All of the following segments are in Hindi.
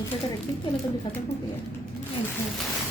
नीचे तो रखी थी लेकिन खत्म हो गया। ऐसा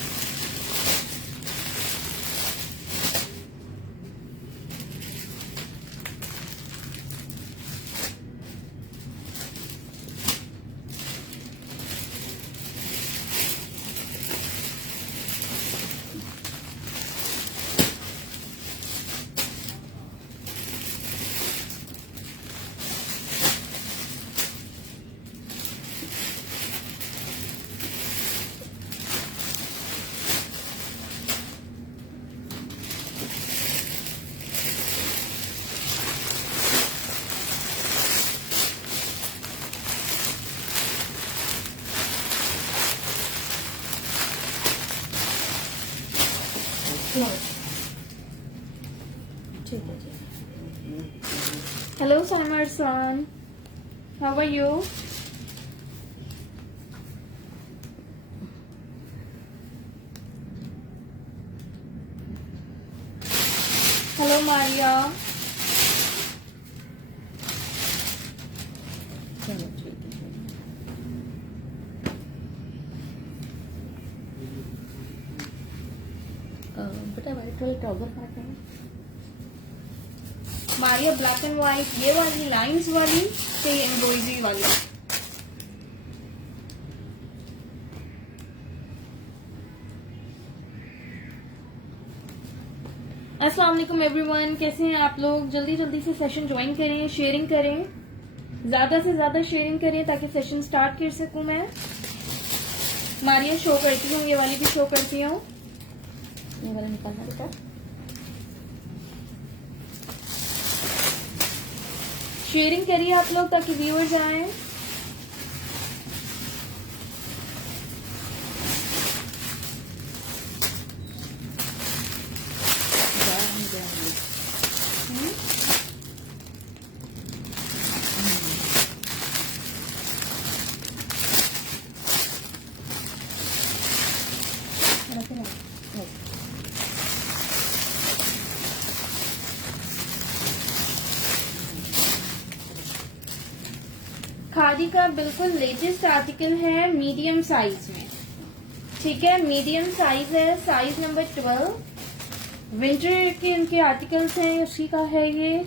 ठीक है जी। Hello, Salma Arsan. How are you? Hello, Maria. चलो ठीक है। बेटा वाइट वाले ट्राउजर कहाँ है? मारिया ब्लैक एंड व्हाइट, ये वाली लाइंस वाली तो ये एम्ब्रॉयडरी वाली। अस्सलाम वालेकुम एवरीवन, कैसे हैं आप लोग? जल्दी जल्दी से सेशन ज्वाइन करें, शेयरिंग करें, ज्यादा से ज्यादा शेयरिंग करें ताकि सेशन स्टार्ट कर सकूं मैं। मारिया शो करती हूँ, ये वाली भी शो करती हूँ। ये वाला निकालना बेटा। शेयरिंग करिए आप लोग ताकि व्यूअर्स आए। खादी का बिल्कुल लेटेस्ट आर्टिकल है मीडियम साइज में, ठीक है। मीडियम साइज है, साइज नंबर 12। विंटर के इनके आर्टिकल्स हैं, उसी का है ये।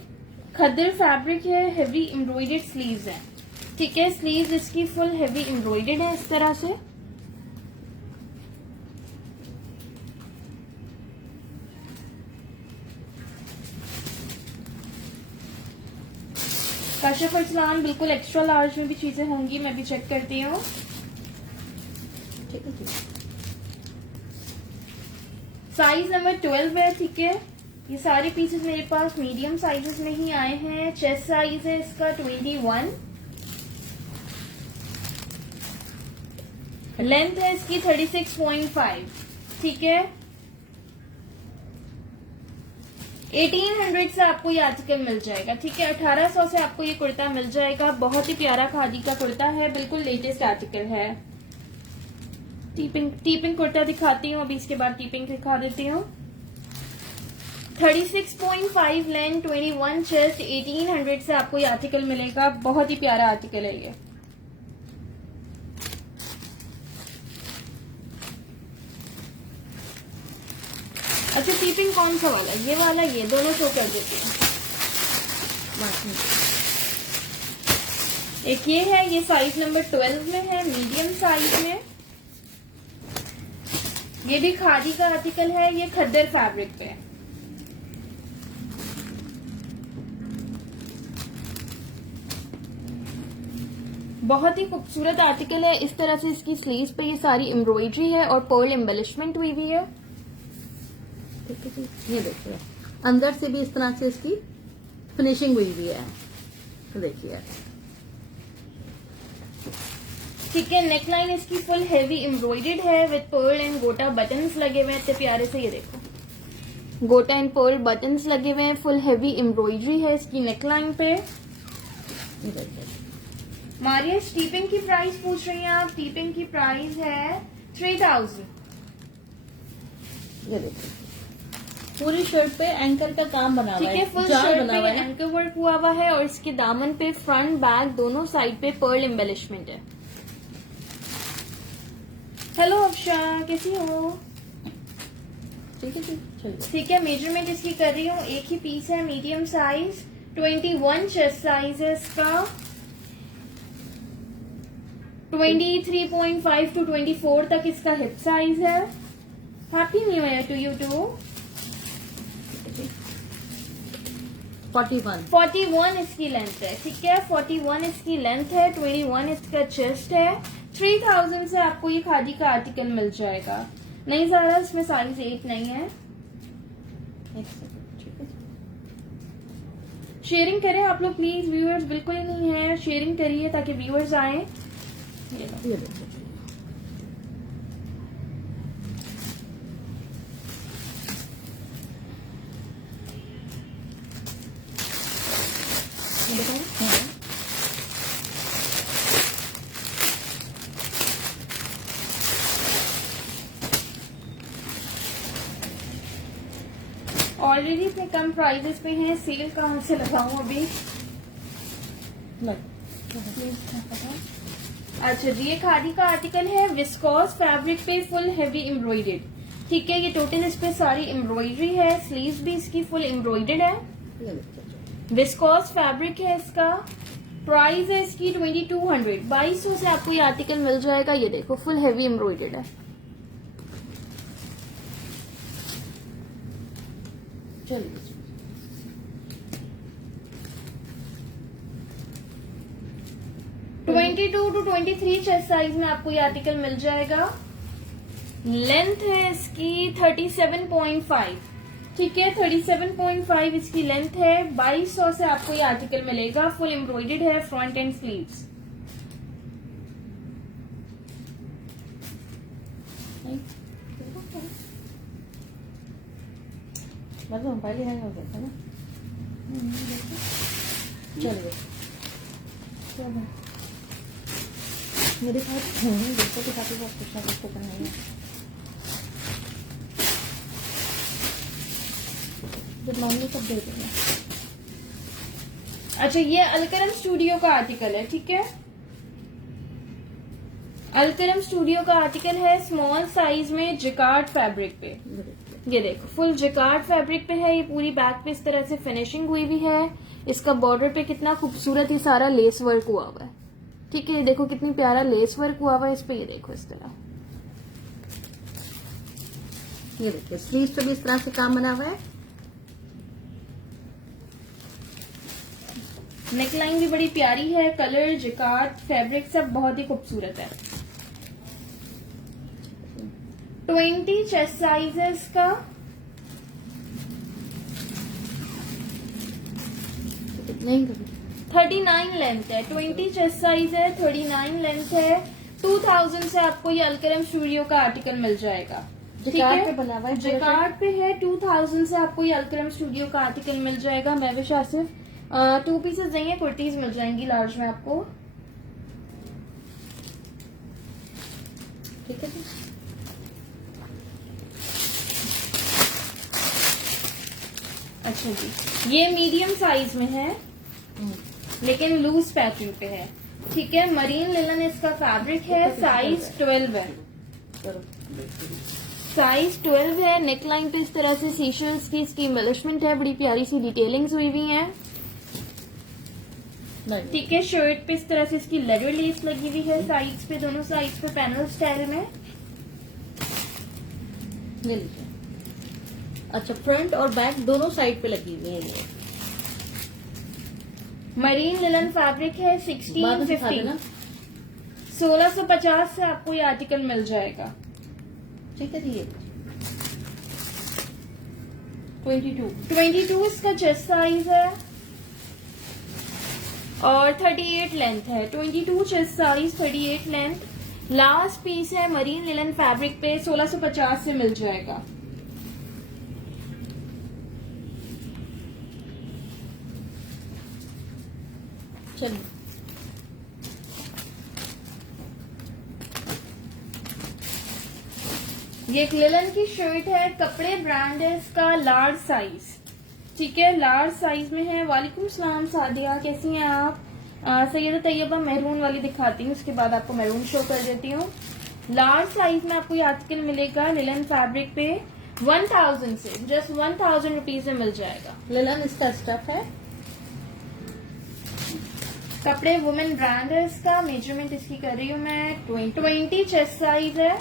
खद्दर फैब्रिक है, हेवी एम्ब्रॉयडर्ड स्लीव्स है, ठीक है। स्लीव्स इसकी फुल हेवी एम्ब्रॉयडर्ड है इस तरह से। काशिफ अरसलान, बिल्कुल एक्स्ट्रा लार्ज में भी चीजें होंगी, मैं भी चेक करती हूँ। ठीक है जी। साइज नंबर 12 है, ठीक है। ये सारे पीसेस मेरे पास मीडियम साइजेस में ही आए हैं। चेस्ट साइज है इसका 21, लेंथ है इसकी 36.5, ठीक है। 1800 से आपको ये आर्टिकल मिल जाएगा, ठीक है। 1800 से आपको ये कुर्ता मिल जाएगा। बहुत ही प्यारा खादी का कुर्ता है, बिल्कुल लेटेस्ट आर्टिकल है। टीपिंग कुर्ता दिखाती हूँ अभी, इसके बाद टीपिंग दिखा देती हूँ। 36.5 लेंथ, 21 चेस्ट, 1800 से आपको ये आर्टिकल मिलेगा। बहुत ही प्यारा आर्टिकल है ये। अच्छा, टीपिंग कौन सा वाला? ये वाला, ये दोनों शो कर देती हूँ। एक ये है, ये साइज नंबर 12 में है, मीडियम साइज में। ये भी खादी का आर्टिकल है, ये खद्दर फैब्रिक पे है। बहुत ही खूबसूरत आर्टिकल है। इस तरह से इसकी स्लीव्स पे ये सारी एम्ब्रॉयडरी है और पर्ल एम्बेलिशमेंट हुई हुई है। ठीक है जी। ये देखिए अंदर से भी इस तरह से इसकी फिनिशिंग हुई हुई है, तो देखिए ठीक है। नेकलाइन इसकी फुल हेवी एम्ब्रॉयडर्ड है विद पर्ल एंड गोटा बटन्स लगे हुए हैं इतने प्यारे से। ये देखो, गोटा एंड पर्ल बटन्स लगे हुए हैं, फुल हेवी एम्ब्रॉयडरी है इसकी नेकलाइन पे। मारिया, टीपिंग की प्राइस पूछ रही हैं आप? टीपिंग की प्राइस है 3000। ये देखिए पूरी शर्ट पे एंकल का काम बना हुआ ठीक है, है। फुल जाल शर्ट बना पे हुआ है। एंकर वर्क हुआ हुआ है और इसके दामन पे फ्रंट बैक दोनों साइड पे पर्ल एम्बेलिशमेंट है। हेलो अफशा, कैसी हो? ठीक है, चलिए। ठीक है, मेजरमेंट इसकी कर रही हूँ, एक ही पीस है, मीडियम साइज, 21 चेस्ट साइज है इसका, 23.5 to 24 तक इसका हिप साइज है। Happy new year to you too. 41 इसकी लेंथ है, ठीक है, 41 इसकी लेंथ है, 21 इसका चेस्ट है। 3000 से आपको ये खादी का आर्टिकल मिल जाएगा। नहीं ज़्यादा, इसमें साइज 8 नहीं है। शेयरिंग करें आप लोग प्लीज, व्यूअर्स बिल्कुल ही नहीं है, शेयरिंग करिए ताकि व्यूअर्स आए। ये देखो। ऑलरेडी इतने कम प्राइजेस पे हैं, सेल कहाँ से लगाऊं अभी? अच्छा जी, ये खादी का आर्टिकल है, विस्कोस फैब्रिक पे फुल हैवी एम्ब्रॉयडेड, ठीक है। ये टोटल इस पे सारी एम्ब्रॉयडरी है, स्लीव्स भी इसकी फुल एम्ब्रॉयडेड है, विस्कोस फैब्रिक है इसका। प्राइस है इसकी 2200, 2200 से आपको ये आर्टिकल मिल जाएगा। ये देखो फुल हैवी एम्ब्रॉयडेड है। चलिए। 22 to 23 चेस्ट साइज में आपको ये आर्टिकल मिल जाएगा। लेंथ है इसकी 37.5, ठीक है, 37.5 इसकी लेंथ है। 2200 से आपको ये आर्टिकल मिलेगा, फुल एम्ब्रॉयडेड है, फ्रंट एंड स्लीव्स। मतलब पहले हैंग हो गया था ना। चलिए, मेरे साथ देखो तो काफी बहुत कुछ ना कुछ तो करना है। जब मांगे तब दे देंगे। अच्छा, ये अलकरम स्टूडियो का आर्टिकल है, ठीक है, अलकरम स्टूडियो का आर्टिकल है, स्मॉल साइज में जिकार्ड फैब्रिक पे। ये देखो फुल जिकार्ड फैब्रिक पे है, ये पूरी बैक पे इस तरह से फिनिशिंग हुई हुई है। इसका बॉर्डर पे कितना खूबसूरत ही सारा लेस वर्क हुआ हुआ है, ठीक है। ये देखो कितनी प्यारा लेस वर्क हुआ हुआ है इस पे, ये देखो इस तरह। ये देखिए स्लीव्स पे भी इस तरह से काम बना हुआ है। नेकलाइन भी बड़ी प्यारी है, कलर जिकार्ड फैब्रिक सब बहुत ही खूबसूरत है। 20 चेस्ट साइज है इसका, नहीं 39 लेंथ है, 20 चेस्ट साइज है, 39 लेंथ है। 2000 से आपको ये अलकरम स्टूडियो का आर्टिकल मिल जाएगा, ठीक जिकार्ड पे है, बना हुआ है, जिकार्ड पे है। 2000 से आपको ये अलकरम स्टूडियो का आर्टिकल मिल जाएगा। मैं भी सिर्फ 2 पीसेस नहीं है, कुर्तीज मिल जाएंगी लार्ज में आपको, ठीक है जी। अच्छा जी, ये मीडियम साइज में है लेकिन लूज पैटर्न पे है, ठीक है। मरीन लिनन इसका फैब्रिक है, साइज 12 है, साइज 12 है। नेकलाइन पे इस तरह से सीशल्स की इसकी एम्बेलिशमेंट है, बड़ी प्यारी सी डिटेलिंग्स हुई हुई है, ठीक है। शर्ट पे इस तरह से इसकी लेदर लेस लगी हुई है, साइड्स पे, दोनों साइड्स पे पैनल स्टाइल में। ले लीजिए। अच्छा, फ्रंट और बैक दोनों साइड पे लगी हुई है ये। मरीन लिनन फैब्रिक है, 1650, 1650 से आपको ये आर्टिकल मिल जाएगा, ठीक है जी। ये 22 इसका चेस्ट साइज है और 38 लेंथ है। 22 chest size, 38 length. Last piece है मरीन लिनन फैब्रिक पे, 1650 से मिल जाएगा। चलिए, ये एक लिनन की शर्ट है, कपड़े ब्रांड है इसका, लार्ज साइज, ठीक है, लार्ज साइज में है। वालेकुम सलाम सादिया, कैसी हैं आप? सैयदा तैयबा मेहरून वाली दिखाती हूँ, उसके बाद आपको मेहरून शो कर देती हूँ। लार्ज साइज में आपको ये आर्टिकल मिलेगा लिलन फैब्रिक पे 1000 से, जस्ट 1000 रुपीज में मिल जाएगा। लिलन इसका स्टफ है। कपड़े वुमेन ब्रांड है इसका। मेजरमेंट इसकी कर रही हूँ मैं 20 चेस्ट साइज है,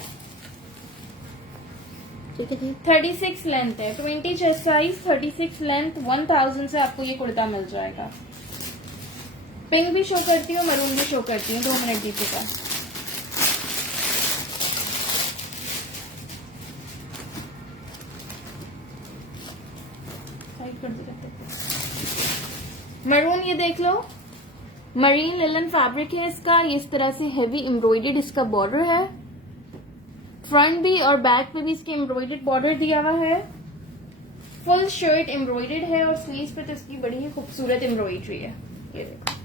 ठीक है जी। 36 लेंथ है। 20 चेस्ट साइज, 36 लेंथ, 1000 से आपको ये कुर्ता मिल जाएगा। पिंक भी शो करती हूँ, मरून भी शो करती हूँ। 2 मिनट दीजिएगा। मरून ये देख लो, मरीन लिलन फैब्रिक है इसका। ये इस तरह से हेवी एम्ब्रॉयडर्ड इसका बॉर्डर है। फ्रंट भी और बैक पे भी इसके एम्ब्रॉयडर्ड बॉर्डर दिया हुआ है। फुल शर्ट एम्ब्रॉयडर्ड है और स्लीव्स पे तो इसकी बड़ी ही खूबसूरत एम्ब्रॉयडरी है। ये देखो,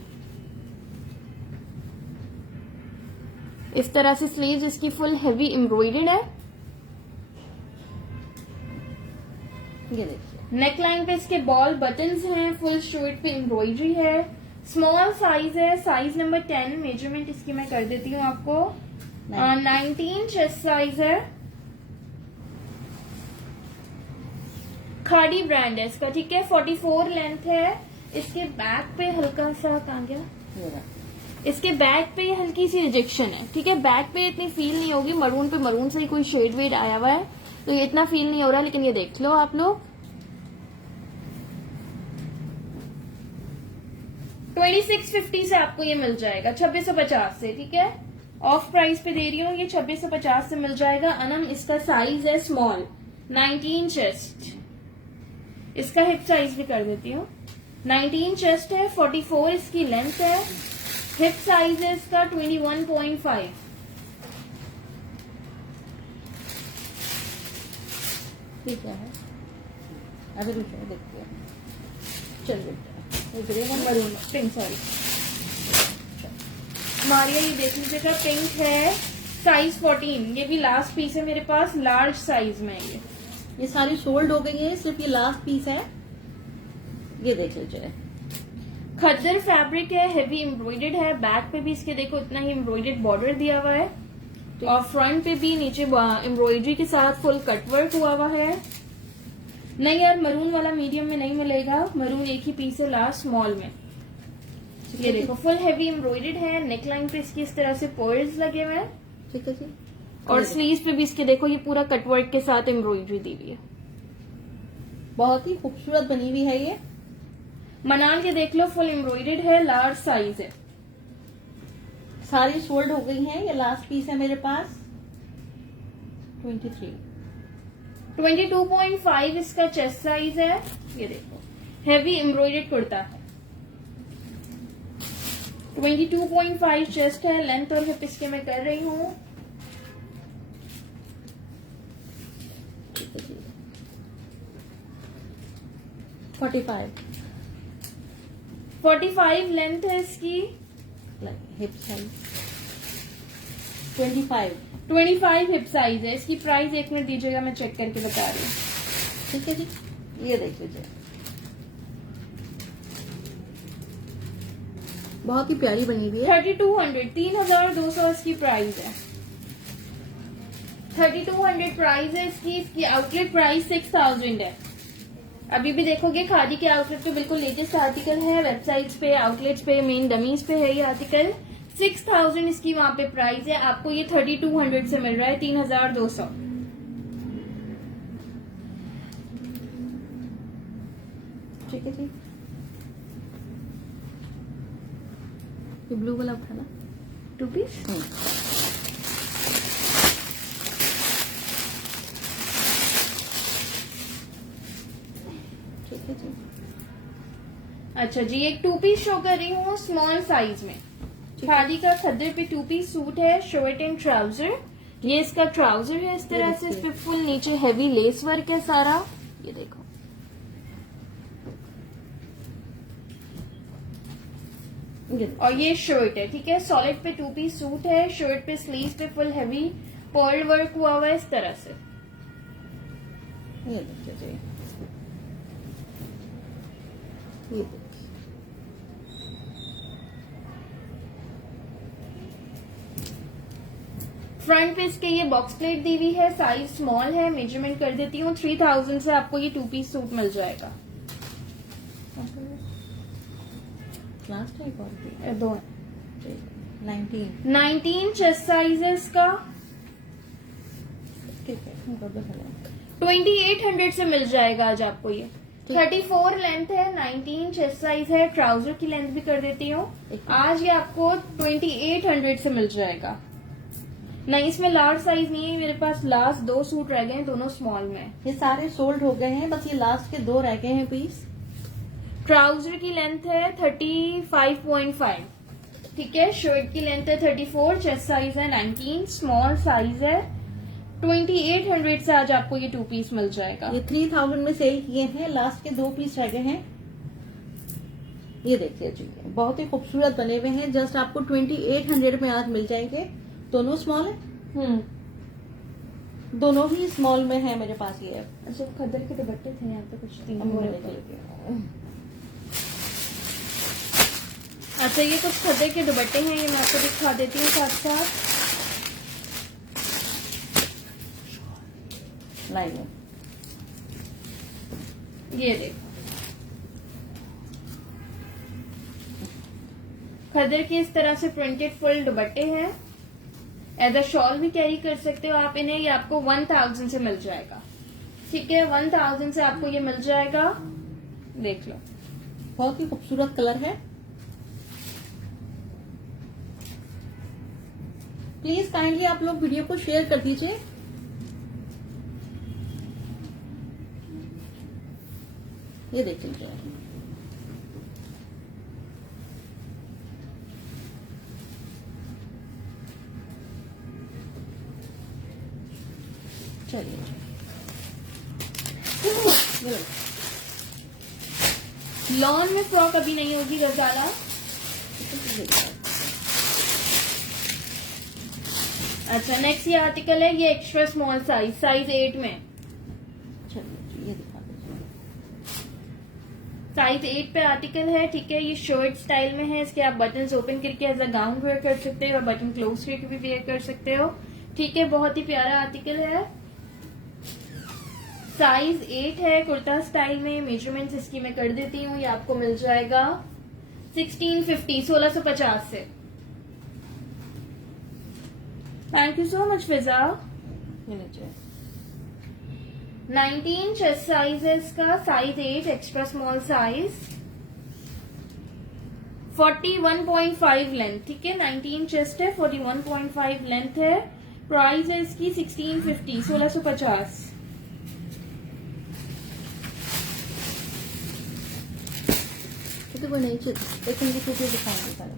इस तरह से स्लीव्स इसकी फुल हेवी एम्ब्रॉयडर्ड है। ये देखिए, नेक लाइन पे इसके बॉल बटन्स हैं। फुल शर्ट पे एम्ब्रॉयडरी है। स्मॉल साइज है, साइज नंबर 10। मेजरमेंट इसकी मैं कर देती हूँ आपको। 19 चेस्ट साइज है। खाड़ी ब्रांड है इसका, ठीक है। 44 लेंथ है। इसके बैक पे हल्का सा कहाँ गया, ये रहा। इसके बैक पे ये हल्की सी रिजेक्शन है, ठीक है। बैक पे इतनी फील नहीं होगी, मरून पे मरून से ही कोई शेड वेड आया हुआ है तो ये इतना फील नहीं हो रहा, लेकिन ये देख लो आप लोग। 2650 से आपको ये मिल जाएगा, 2650 से, ठीक है। ऑफ प्राइस पे दे रही हूँ ये, 2650 से मिल जाएगा। अनम इसका साइज है स्मॉल, 19 चेस्ट। इसका हिप साइज भी कर देती हूँ। 19 चेस्ट है, 44 इसकी लेंथ है। हिप साइज है इसका 21.5। ठीक है, अभी रुको देखते हैं। चलिए, grey maroon pink, sorry Maria, ये देख लीजिएगा, पिंक है, साइज 14। ये भी लास्ट पीस है मेरे पास, लार्ज साइज में। ये सारी सोल्ड हो गई है, सिर्फ ये लास्ट पीस है। ये देख लीजिए, खद्दर फैब्रिक है, हेवी एम्ब्रॉयडर्ड है। बैक पे भी इसके देखो इतना ही एम्ब्रॉयडर्ड बॉर्डर दिया हुआ है और फ्रंट पे भी नीचे एम्ब्रॉयडरी के साथ फुल कटवर्क हुआ हुआ है। नहीं यार, मरून वाला मीडियम में नहीं मिलेगा, मरून एक ही पीस है लास्ट स्मॉल में। ये देखो, फुल हेवी एम्ब्रॉयडर्ड है। नेकलाइन पे इसकी इस तरह से पर्ल्स लगे हुए हैं, ठीक है जी। और स्लीव्स पे भी इसके देखो ये पूरा कटवर्क के साथ एम्ब्रॉयडरी दी हुई है। बहुत ही खूबसूरत बनी हुई है ये। मनाल के देख लो, फुल एम्ब्रॉयडर्ड है, लार्ज साइज है। सारी सोल्ड हो गई हैं। ये लास्ट पीस है मेरे पास। 23 22.5 इसका चेस्ट साइज है। ये देखो, हेवी एम्ब्रॉयडर्ड कुर्ता है। 22.5 चेस्ट है। लेंथ और हिप इसके मैं कर रही हूँ। ठीक है जी। 45 45 लेंथ है इसकी। हिप साइज 25 25 हिप साइज है। इसकी प्राइस 1 मिनट दीजिएगा, मैं चेक करके बता रही हूँ। ठीक है जी। ये देख लीजिए, बहुत ही प्यारी बनी हुई है। 3200, 3200 इसकी प्राइस है। 3200 प्राइस है इसकी। इसकी आउटलेट प्राइस 6000 है। अभी भी देखोगे, खादी के आउटलेट पे बिल्कुल लेटेस्ट आर्टिकल है। वेबसाइट्स पे, आउटलेट्स पे, मेन डमीज पे है ये आर्टिकल। 6000 इसकी वहां पे प्राइस है। आपको ये 3200 से मिल रहा है, 3200। ठीक है जी। ये ब्लू वाला उठाना, 2 पीस। ठीक है जी। अच्छा जी, एक 2 पीस शो कर रही हूँ स्मॉल साइज में। खादी का खद्दर पे 2 पीस सूट है, शर्ट एंड ट्राउजर। ये इसका ट्राउजर है इस तरह से। इस पे फुल नीचे हेवी लेस वर्क है सारा। ये देखो, और ये शर्ट है, ठीक है। सॉलिड पे 2 पीस सूट है। शर्ट पे स्लीव पे फुल हेवी पर्ल वर्क हुआ हुआ है इस तरह से। ये देखिए जी, ये देखिए। फ्रंट पे इसके ये बॉक्स प्लेट दी हुई है, साइज स्मॉल है, मेजरमेंट कर देती हूँ। 3000 से आपको ये 2 पीस सूट मिल जाएगा। लास्ट है कौन सी? दो 19 चेस्ट साइज है इसका। ठीक है, 2800 से मिल जाएगा आज आपको ये। ठीक। 34 लेंथ है, 19 चेस्ट साइज है। ट्राउजर की लेंथ भी कर देती हूँ। आज ये आपको 2800 से मिल जाएगा। नहीं, इसमें लार्ज साइज नहीं है मेरे पास। लास्ट 2 सूट रह गए हैं, दोनों स्मॉल में। ये सारे सोल्ड हो गए हैं, बस ये लास्ट के 2 रह गए हैं पीस। ट्राउजर की लेंथ है 35.5, ठीक है। शर्ट की लेंथ है 34, चेस्ट साइज है 19, स्मॉल साइज है। 2800 से आज आपको ये 2 पीस मिल जाएगा। ये 3000 में सेल किए हैं, लास्ट के 2 पीस रह गए हैं। ये देखिए जी, बहुत ही खूबसूरत बने हुए हैं। जस्ट आपको 2800 में आज मिल जाएंगे। दोनों स्मॉल है, दोनों ही स्मॉल में है मेरे पास ये। अच्छा, खद्दर के दुपट्टे थे यहाँ पे कुछ 3 अब और निकल गए। अच्छा, ये कुछ खद्दर के दुपट्टे हैं, ये मैं आपको दिखा देती हूँ साथ साथ। लाइन में ये देखो, खद्दर के इस तरह से प्रिंटेड फुल दुपट्टे हैं। एज अ शॉल भी कैरी कर सकते हो आप इन्हें। ये आपको 1000 से मिल जाएगा, ठीक है। 1000 से आपको ये मिल जाएगा। देख लो, बहुत ही खूबसूरत कलर है। प्लीज काइंडली आप लोग वीडियो को शेयर कर दीजिए। ये देख लीजिए, चलिए लॉन में फ्रॉक अभी नहीं होगी गजाला। अच्छा, नेक्स्ट ये आर्टिकल है, ये एक्स्ट्रा स्मॉल साइज, साइज 8 में। चलिए ये दिखा दीजिए। साइज 8 पे आर्टिकल है, ठीक है। ये शर्ट स्टाइल में है। इसके आप बटन्स ओपन करके एज अ गाउन वेयर कर सकते हो और बटन क्लोज करके भी वेयर कर सकते हो, ठीक है। बहुत ही प्यारा आर्टिकल है। साइज 8 है, कुर्ता स्टाइल में। मेजरमेंट्स इसकी मैं कर देती हूँ। ये आपको मिल जाएगा 1650, 1650 से। थैंक यू सो मच फिजा। ये लीजिए, 19 चेस्ट साइज है इसका, size 8 extra small size. 41.5 length, ठीक है। 19 चेस्ट है, 41.5 लेंथ है। प्राइस है इसकी 1650, 1650। तो वो नहीं चाहिए, एक उनकी टोपी दिखाएंगे सारे।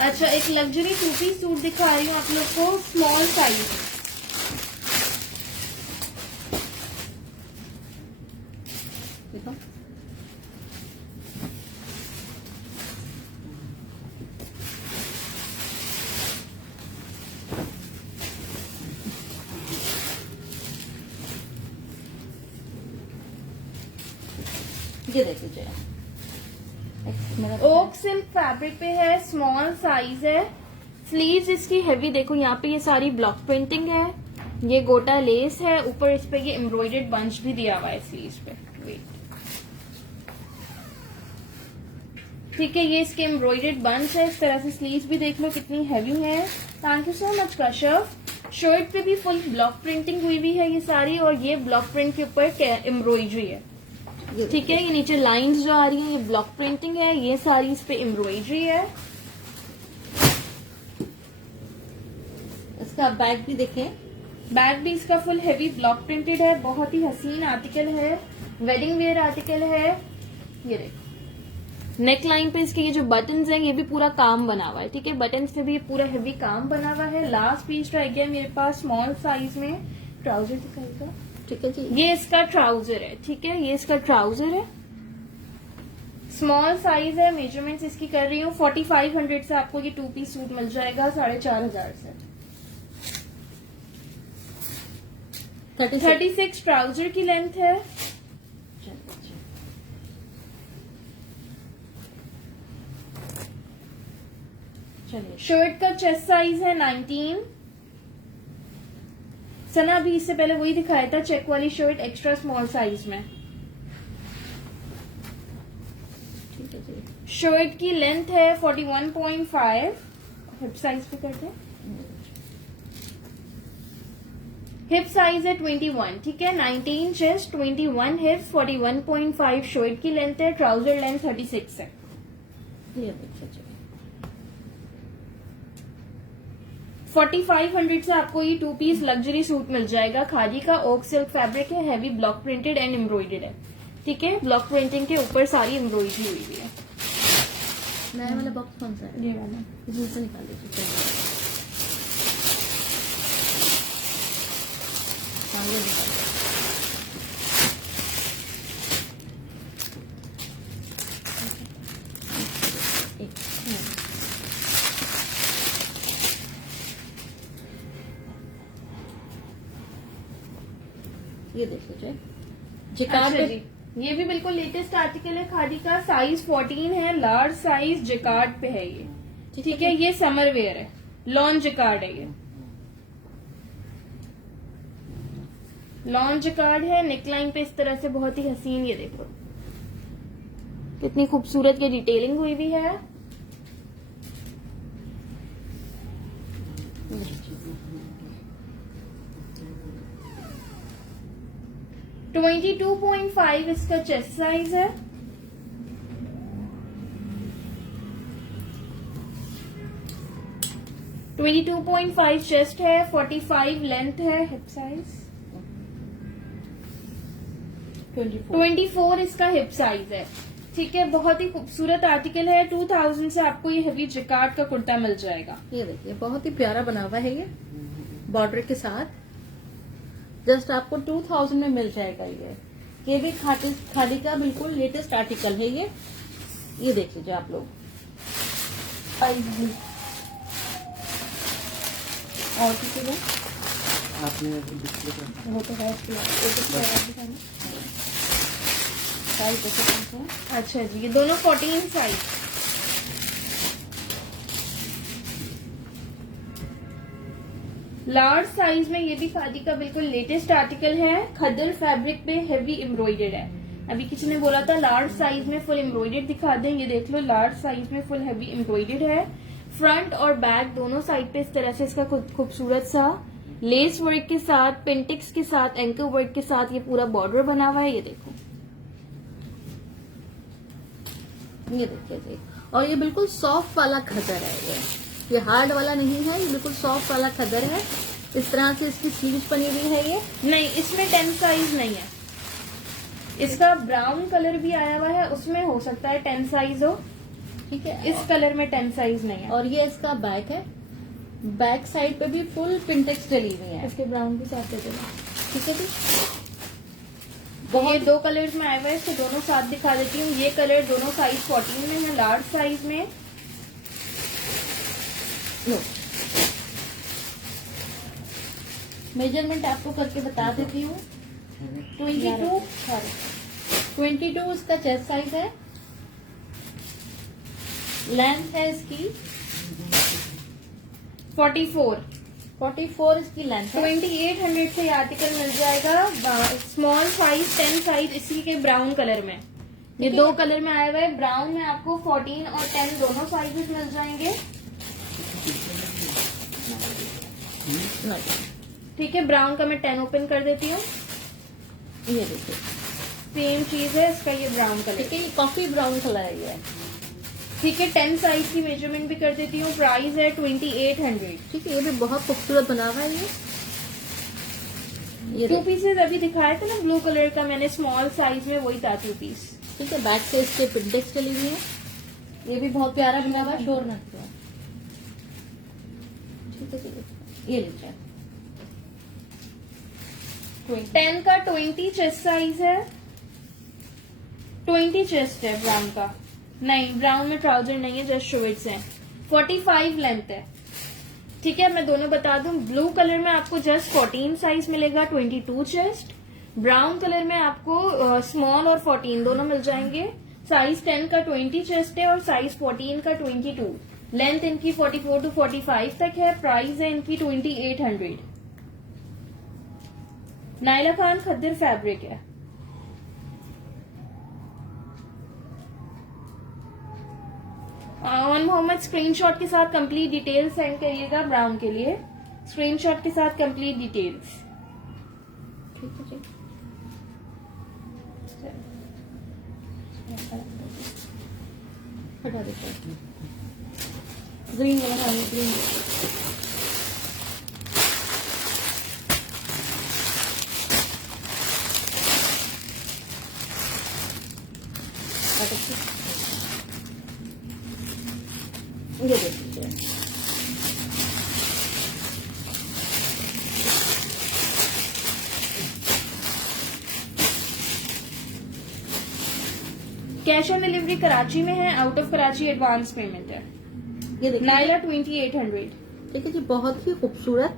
अच्छा, एक लग्जरी 2 पीस सूट दिखा रही हूँ आप लोग को, स्मॉल साइज। देखो, ये देख लीजिए, ओक सिल्क फैब्रिक पे है, स्मॉल साइज है। स्लीव्स इसकी हेवी देखो, यहाँ पे ये सारी ब्लॉक प्रिंटिंग है। ये गोटा लेस है, ऊपर इस पे ये एम्ब्रॉयडर्ड बंच भी दिया हुआ है स्लीव्स पे। वेट, ठीक है। ये इसके एम्ब्रॉयडर्ड बंच है। इस तरह से स्लीव्स भी देख लो कितनी हैवी है। Thank you so much Kashyap. Shirt पे भी फुल ब्लॉक प्रिंटिंग हुई हुई है ये सारी, और ये ब्लॉक प्रिंट के ऊपर एम्ब्रॉयडरी है, ठीक है। ये नीचे लाइंस जो आ रही है ये ब्लॉक प्रिंटिंग है। ये सारी इस पे एम्ब्रॉयडरी है। इसका बैग भी देखें, बैग भी इसका फुल हेवी ब्लॉक प्रिंटेड है। बहुत ही हसीन आर्टिकल है, वेडिंग वेयर आर्टिकल है। ये देखो, नेक लाइन पे इसके ये जो बटन्स हैं ये भी पूरा काम बना हुआ है, ठीक है। बटन्स पे भी ये पूरा हेवी काम बना हुआ है। लास्ट पीस रह गया मेरे पास स्मॉल साइज में। ट्राउजर दिखाएगा, ठीक है जी। ये इसका ट्राउजर है, ठीक है। ये इसका ट्राउजर है, स्मॉल साइज है। मेजरमेंट्स इसकी कर रही हूँ। 4500 से आपको ये 2 पीस सूट मिल जाएगा, 4500 से। 36 ट्राउजर की लेंथ है। चलिए शर्ट का चेस्ट साइज है 19। सना अभी इससे पहले वही दिखाया था चेक वाली शर्ट एक्स्ट्रा स्मॉल साइज में। ठीक है जी। शर्ट की लेंथ है 41.5। हिप साइज भी करते हैं। हिप साइज है 21, ठीक है। 19 चेस्ट, 21 हिप्स, 41.5 शर्ट की लेंथ है। ट्राउजर लेंथ 36 है। ये देखिए जी। 4500 से आपको ये 2 पीस लग्जरी सूट मिल जाएगा। खादी का ओक सिल्क फैब्रिक है, heavy block printed and embroidered है, ठीक है। ब्लॉक प्रिंटिंग के ऊपर सारी एम्ब्रॉइडरी हुई हुई है। नया वाला बॉक्स कौन सा है? ये वाला इसमें से निकाल लीजिए। चलिए। हाँ, ये निकाल लीजिए। एक, ये देखिए जी। जिकार्ड अच्छा जी, ये भी बिल्कुल लेटेस्ट आर्टिकल है खादी का। साइज 14 है, लार्ज साइज जिकार्ड पे है ये, ठीक है। ये समर वेयर है, लॉन जिकार्ड है ये। लॉन जिकार्ड है, नेकलाइन पे इस तरह से बहुत ही हसीन, ये देखो कितनी खूबसूरत ये डिटेलिंग हुई भी है। ट्वेंटी 22.5 इसका चेस्ट साइज है। ट्वेंटी 22.5 चेस्ट है, 45 लेंथ है। हिप साइज 24 इसका हिप साइज है, ठीक है। बहुत ही खूबसूरत आर्टिकल है। 2000 से आपको ये हेवी जिकार्ड का कुर्ता मिल जाएगा। ये देखिए बहुत ही प्यारा बना हुआ है ये बॉर्डर के साथ। जस्ट आपको 2000 में मिल जाएगा ये भी खादी का बिल्कुल लेटेस्ट आर्टिकल है ये। ये देख लीजिए आप लोग। और किसी को आपने डिस्प्ले कर वो तो है साइज जैसे कौन सा है? अच्छा जी, ये दोनों 14 साइज। लार्ज साइज में ये भी खादी का बिल्कुल लेटेस्ट आर्टिकल है। खद्दर फैब्रिक पे हेवी एम्ब्रॉइडेड है। अभी किसी ने बोला था लार्ज साइज में फुल एम्ब्रॉइडेड दिखा दें, ये देख लो लार्ज साइज में फुल हेवी एम्ब्रॉइडेड है। फ्रंट और बैक दोनों साइड पे इस तरह से इसका खूबसूरत सा लेस वर्क के साथ, पेंटिक्स के साथ, एंकर वर्क के साथ ये पूरा बॉर्डर बना हुआ है, ये देखो। ये देखिए जी। और ये बिल्कुल सॉफ्ट वाला खद्दर है ये हार्ड वाला नहीं है, ये बिल्कुल सॉफ्ट वाला खद्दर है। इस तरह से इसकी स्लीव्स बनी हुई है ये। नहीं, इसमें 10 साइज नहीं है। इसका ब्राउन कलर भी आया हुआ है, उसमें हो सकता है 10 साइज हो, ठीक है। इस कलर में 10 साइज नहीं है। और ये इसका बैक है। बैक साइड पे भी फुल पिंटेक्स डली हुई है, इसके ब्राउन के साथ दे देना। ठीक है जी। ये 2 कलर्स में आए हुए हैं, इसको दोनों साथ दिखा देती हूँ। ये कलर दोनों साइज 14 में है, लार्ज साइज में। लो मेजरमेंट आपको करके बता देती हूँ। 22 इसका चेस्ट साइज है। लेंथ है इसकी 44 इसकी लेंथ है। 2800 से ये आर्टिकल मिल जाएगा। स्मॉल साइज 10 साइज इसी के ब्राउन कलर में। ये 2 कलर में आए हुए हैं। ब्राउन में आपको 14 और 10 दोनों साइजेस मिल जाएंगे, ठीक है। ब्राउन का मैं 10 ओपन कर देती हूँ। ये देखिए सेम चीज है, इसका ये ब्राउन कलर, ठीक है। ये कॉफी ब्राउन कलर है ये, ठीक है। 10 साइज की मेजरमेंट भी कर देती हूँ। प्राइस है 2800, ठीक है। ये भी बहुत खूबसूरत बना हुआ है ये 2 पीसेज अभी दिखाए थे ना ब्लू कलर का, मैंने स्मॉल साइज में वही था 2 पीस, ठीक है। बैक से इसके पिंडेक्स चली हुई है। ये भी बहुत प्यारा बना हुआ है, शोर ना किया, ठीक है। ये लीजिए 10 का 20 चेस्ट साइज है। 20 चेस्ट है ब्राउन का। नहीं, ब्राउन में ट्राउजर नहीं है, जस्ट शोर्ट्स हैं। 45 लेंथ है, ठीक है। मैं दोनों बता दूं, ब्लू कलर में आपको जस्ट 14 साइज मिलेगा, 22 चेस्ट। ब्राउन कलर में आपको स्मॉल और 14 दोनों मिल जाएंगे। साइज 10 का 20 चेस्ट है और साइज 14 का 22। लेंथ इनकी 44 to 45 तक है। प्राइस है इनकी 2800। नायला खान खद्दर फैब्रिक है। ऑन मोहम्मद स्क्रीनशॉट के साथ कंप्लीट डिटेल्स सेंड करिएगा ब्राउन के लिए। स्क्रीनशॉट के साथ कंप्लीट डिटेल्स। ठीक है जी। हटा देते ग्रीन वाला, हाँ ग्रीन। ये देखिए कैश ऑन डिलीवरी कराची में है, out of Karachi advance payment है। ये देखिए नायला 2800। ठीक है जी, बहुत ही खूबसूरत।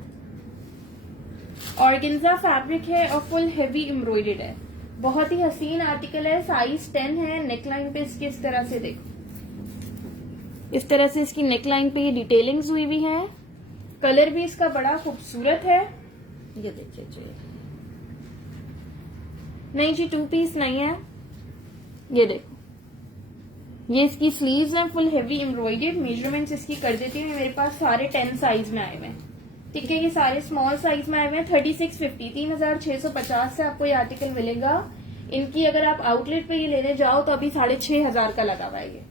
ऑर्गेन्जा फैब्रिक है और फुल हेवी एम्ब्रॉयडर्ड है। बहुत ही हसीन आर्टिकल है। साइज 10 है। नेकलाइन पे इसकी इस तरह से देखो, इस तरह से इसकी नेकलाइन पे ये डिटेलिंग्स हुई हुई है। कलर भी इसका बड़ा खूबसूरत है। ये देखिए जी, नहीं जी 2 पीस नहीं है। ये देखो, ये इसकी स्लीव्स हैं फुल हेवी एम्ब्रॉयडर्ड। मेजरमेंट्स इसकी कर देती हूँ। मेरे पास सारे 10 साइज में आए हुए हैं। ठीक है, ये सारे स्मॉल साइज में आए हुए हैं। 3650 3650 से आपको ये आर्टिकल मिलेगा। इनकी अगर आप आउटलेट पे ये लेने जाओ तो अभी 6500 का लगा हुआ है। ये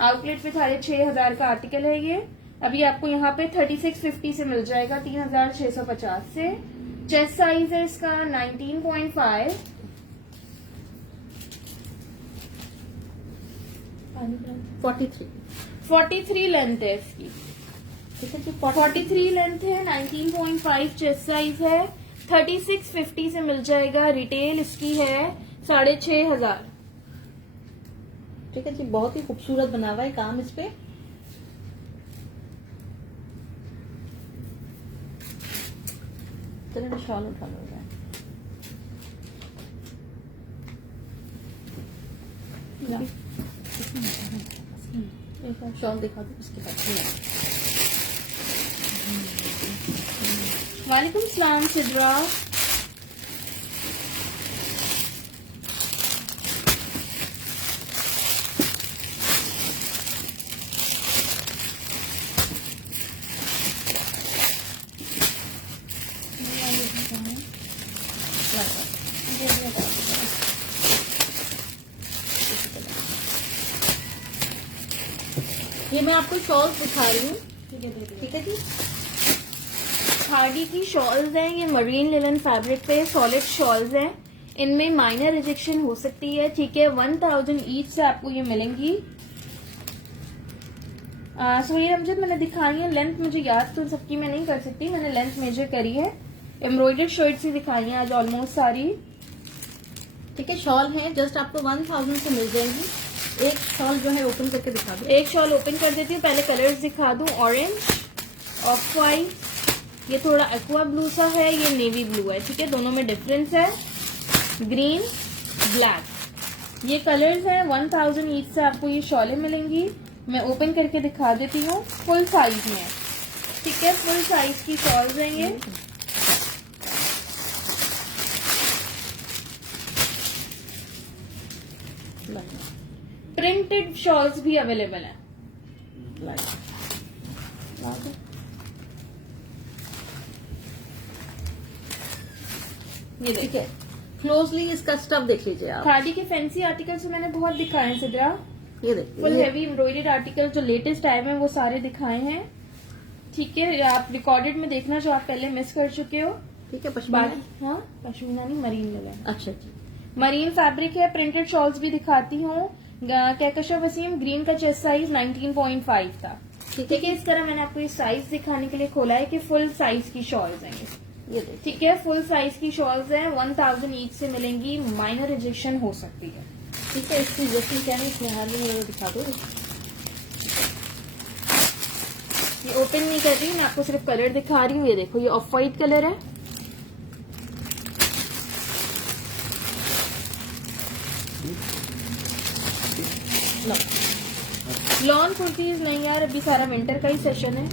आउटलेट पे 6500 का आर्टिकल है। ये अभी आपको यहाँ पे 3650 से मिल जाएगा 3650 से। चेस्ट साइज है इसका 19.5। 43 लेंथ है इसकी। ठीक है जी। 43 लेंथ है, 19.5 चेस्ट साइज है। 3650 से मिल जाएगा। रिटेल इसकी है 6500। ठीक है जी, बहुत ही खूबसूरत बना हुआ है काम इस पे। चलो शॉल उठा लो। शॉल दिखा दो इसके बाद। वालेकुम सलाम सिद्रा। ये मैं आपको शॉल दिखा रही हूँ। ठीक है जी। खादी की शॉल्स हैं। ये मरीन लिनन फैब्रिक पे सॉलिड शॉल्स हैं। इनमें माइनर रिजेक्शन हो सकती है। ठीक है, 1000 ईच से आपको ये मिलेंगी। सो ये अमजद मैंने दिखाई है। लेंथ मुझे याद तो सबकी मैं नहीं कर सकती, मैंने लेंथ मेजर करी है। एम्ब्रॉयडर्ड शर्ट्स ही दिखाई हैं आज ऑलमोस्ट सारी। ठीक है, शॉल है जस्ट आपको 1000 से मिल जाएगी। एक शॉल जो है ओपन करके दिखा दो। एक शॉल ओपन कर देती हूँ। पहले कलर्स दिखा दूं। ऑरेंज, ऑफ वाइट, ये थोड़ा एक्वा ब्लू सा है, ये नेवी ब्लू है। ठीक है, दोनों में डिफरेंस है। ग्रीन, ब्लैक, ये कलर्स हैं। 1000 ईच से आपको ये शॉलें मिलेंगी। मैं ओपन करके दिखा देती हूँ। फुल साइज में, ठीक है, फुल साइज की शॉल्स हैं ये। प्रिंटेड शॉल्स भी अवेलेबल हैं। ये ठीक है, क्लोजली इसका स्टफ देख लीजिए आप। खादी के फैंसी आर्टिकल्स मैंने बहुत दिखाए हैं सिद्रा। ये देखिए, फुल ये हेवी एम्ब्रॉयडर्ड आर्टिकल जो लेटेस्ट आए हैं वो सारे दिखाए हैं। ठीक है, आप रिकॉर्डेड में देखना जो आप पहले मिस कर चुके हो। ठीक है। पश्मीना, हाँ, पश्मीना नहीं, मरीन लिनन। अच्छा जी। मरीन फैब्रिक है। प्रिंटेड शॉल्स भी दिखाती हूँ। कहकशा वसीम ग्रीन का चेस्ट साइज 19.5 था। ठीक है, इस तरह मैंने आपको ये साइज दिखाने के लिए खोला है कि फुल साइज की शॉल्स हैं ये देखिए। ठीक है, फुल साइज की शॉल्स हैं। 1000 ईच से मिलेंगी। माइनर रिजेक्शन हो सकती है। ठीक है, इसकी जैसी क्या है इसमें हाल में दिखा दो। ये ओपन नहीं कर रही, मैं आपको सिर्फ कलर दिखा रही हूँ। ये देखो, ये ऑफ वाइट कलर है। लो, लॉन कुर्तीज नहीं यार, अभी सारा विंटर का ही सेशन है।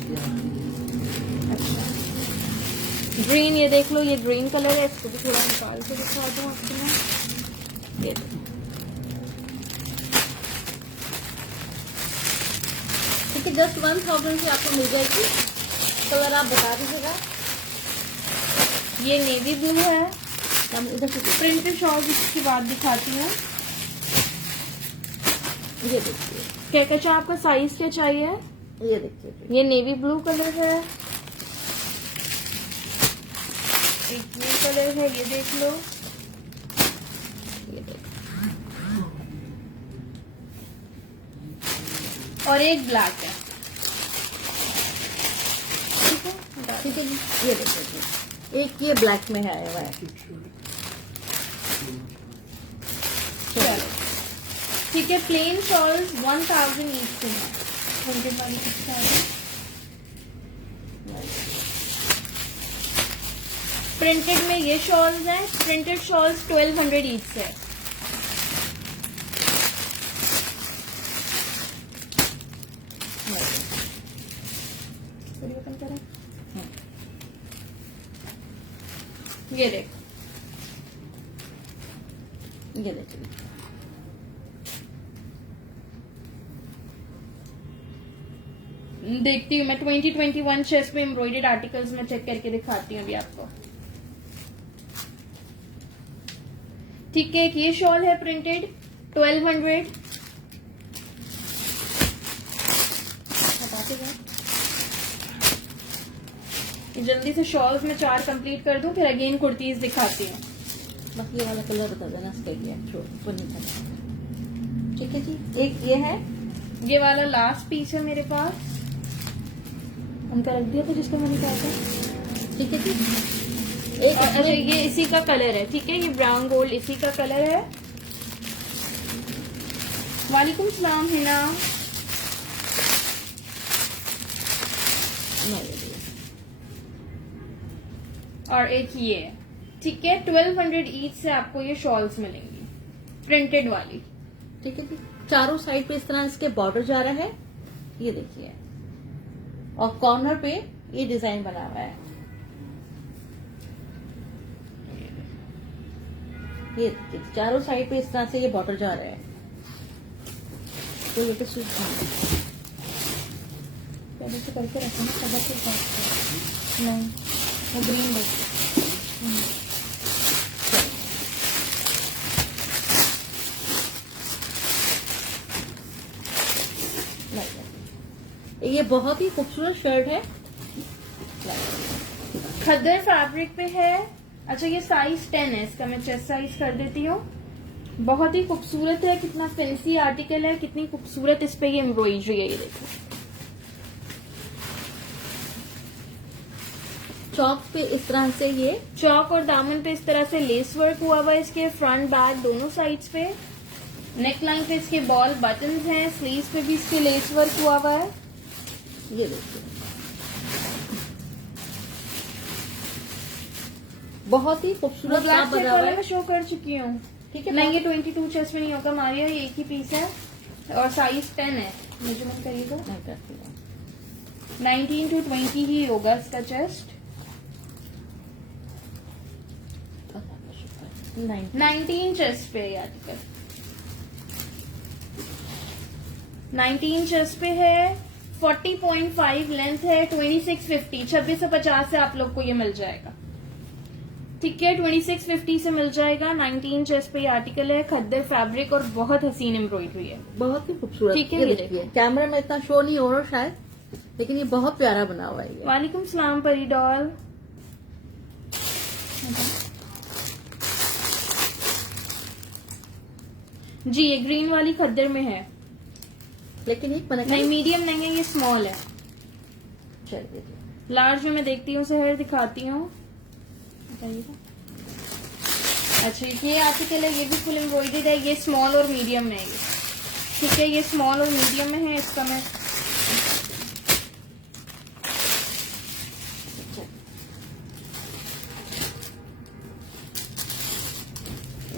अच्छा, ग्रीन, ये देख लो, ये ग्रीन कलर है, इसको भी थोड़ा निकाल के दिखा दूं आपको मैं। ये देखो, ठीक है, जस्ट 1000 से आपको मिल जाएगी। कलर आप बता दीजिएगा। ये नेवी ब्लू है, हम इधर से प्रिंटेड शॉल इसके बाद दिखाती हूँ। ये देखिए, क्या क्या आपका साइज क्या चाहिए? ये देखिए, ये नेवी ब्लू कलर है, एक ब्लू कलर है, ये देख लो, ये देखो, और एक ब्लैक है। ठीक है, ठीक है जी, ये देखिए, एक ये ब्लैक में है आया हुआ है। चलो ठीक है। प्लेन शॉल्स 1000 ईच के हैं। 100 वाली कितना है? प्रिंटेड में ये शॉल्स हैं, प्रिंटेड शॉल्स 1200 ईच से है। ये देखो, ये देखिए, देखती हूँ मैं 2021 चेस्ट पे एम्ब्रॉयडर्ड आर्टिकल्स में चेक करके दिखाती हूँ अभी आपको। ठीक है, एक ये शॉल है प्रिंटेड 1200। जल्दी से शॉल्स में 4 कंप्लीट कर दूं, फिर अगेन कुर्तीज दिखाती हूँ। बस ये वाला कलर बता देना, इसके लिए वो नहीं करना। ठीक है जी, एक ये है, ये वाला लास्ट पीस है मेरे पास, उनका रख दिया था जिसका मैंने कहा था। ठीक है जी, एक और अच्छा, ये इसी का कलर है। ठीक है, ये ब्राउन गोल्ड इसी का कलर है। वालेकुम सलाम हिना। और एक ये है। ठीक है, 1200 ईच से आपको ये शॉल्स मिलेंगी प्रिंटेड वाली। ठीक है जी, चारों साइड पे इस तरह इसके बॉर्डर जा रहा है, ये देखिए, और कॉर्नर पे ये डिजाइन बना हुआ है। ये देखिए, चारों साइड पे इस तरह से ये बॉर्डर जा रहा है। तो ये तो सूट पहले से करके रखो ना, खबर के साथ नहीं, वो ग्रीन देखो। ये बहुत ही खूबसूरत शर्ट है, खद्दर फैब्रिक पे है। अच्छा, ये साइज 10 है, इसका मैं चेस्ट साइज कर देती हूँ। बहुत ही खूबसूरत है, कितना फैंसी आर्टिकल है, कितनी खूबसूरत इस पे ये एम्ब्रॉयडरी है। ये देखो, चौक पे इस तरह से ये चौक और दामन पे इस तरह से लेस वर्क हुआ हुआ है, इसके फ्रंट बैक दोनों साइड्स पे। नेक लाइन पे इसके बॉल बटन्स हैं, स्लीव्स पे भी इसके लेस वर्क हुआ हुआ है। ये देखिए, बहुत ही खूबसूरत ब्लैक काम से बना हुआ कलर है। मैं शो कर चुकी हूँ। ठीक है, नहीं, ये 22 चेस्ट में नहीं होगा मारिया, ये एक ही पीस है और साइज 10 है। मेजरमेंट करिएगा, नहीं करती हूँ। 19 to 20 ही होगा इसका चेस्ट। 19 चेस्ट पे है ये आर्टिकल, 19 चेस्ट पे है, 40.5 लेंथ है, 2650 2650 से आप लोग को ये मिल जाएगा। ठीक है, 2650 से मिल जाएगा। 19 चेस्ट पे ये आर्टिकल है, खद्दर फैब्रिक और बहुत हसीन एम्ब्रॉयडरी है। बहुत ही खूबसूरत। ठीक है, ये ये देखिए, कैमरे में इतना शो नहीं हो रहा शायद, लेकिन ये बहुत प्यारा बना हुआ है ये। वालेकुम सलाम परी डॉल। जी, ये ग्रीन वाली खद्दर में है। लेकिन एक मैंने नहीं, मीडियम नहीं है, ये स्मॉल है। चलिए, लार्ज में मैं देखती हूँ, सहर दिखाती हूँ। बताइएगा। अच्छा, ये आर्टिकल है, ये भी फुल एम्ब्रॉयडर्ड है, ये स्मॉल और मीडियम में है ये। ठीक है, ये स्मॉल और मीडियम में है, इसका मैं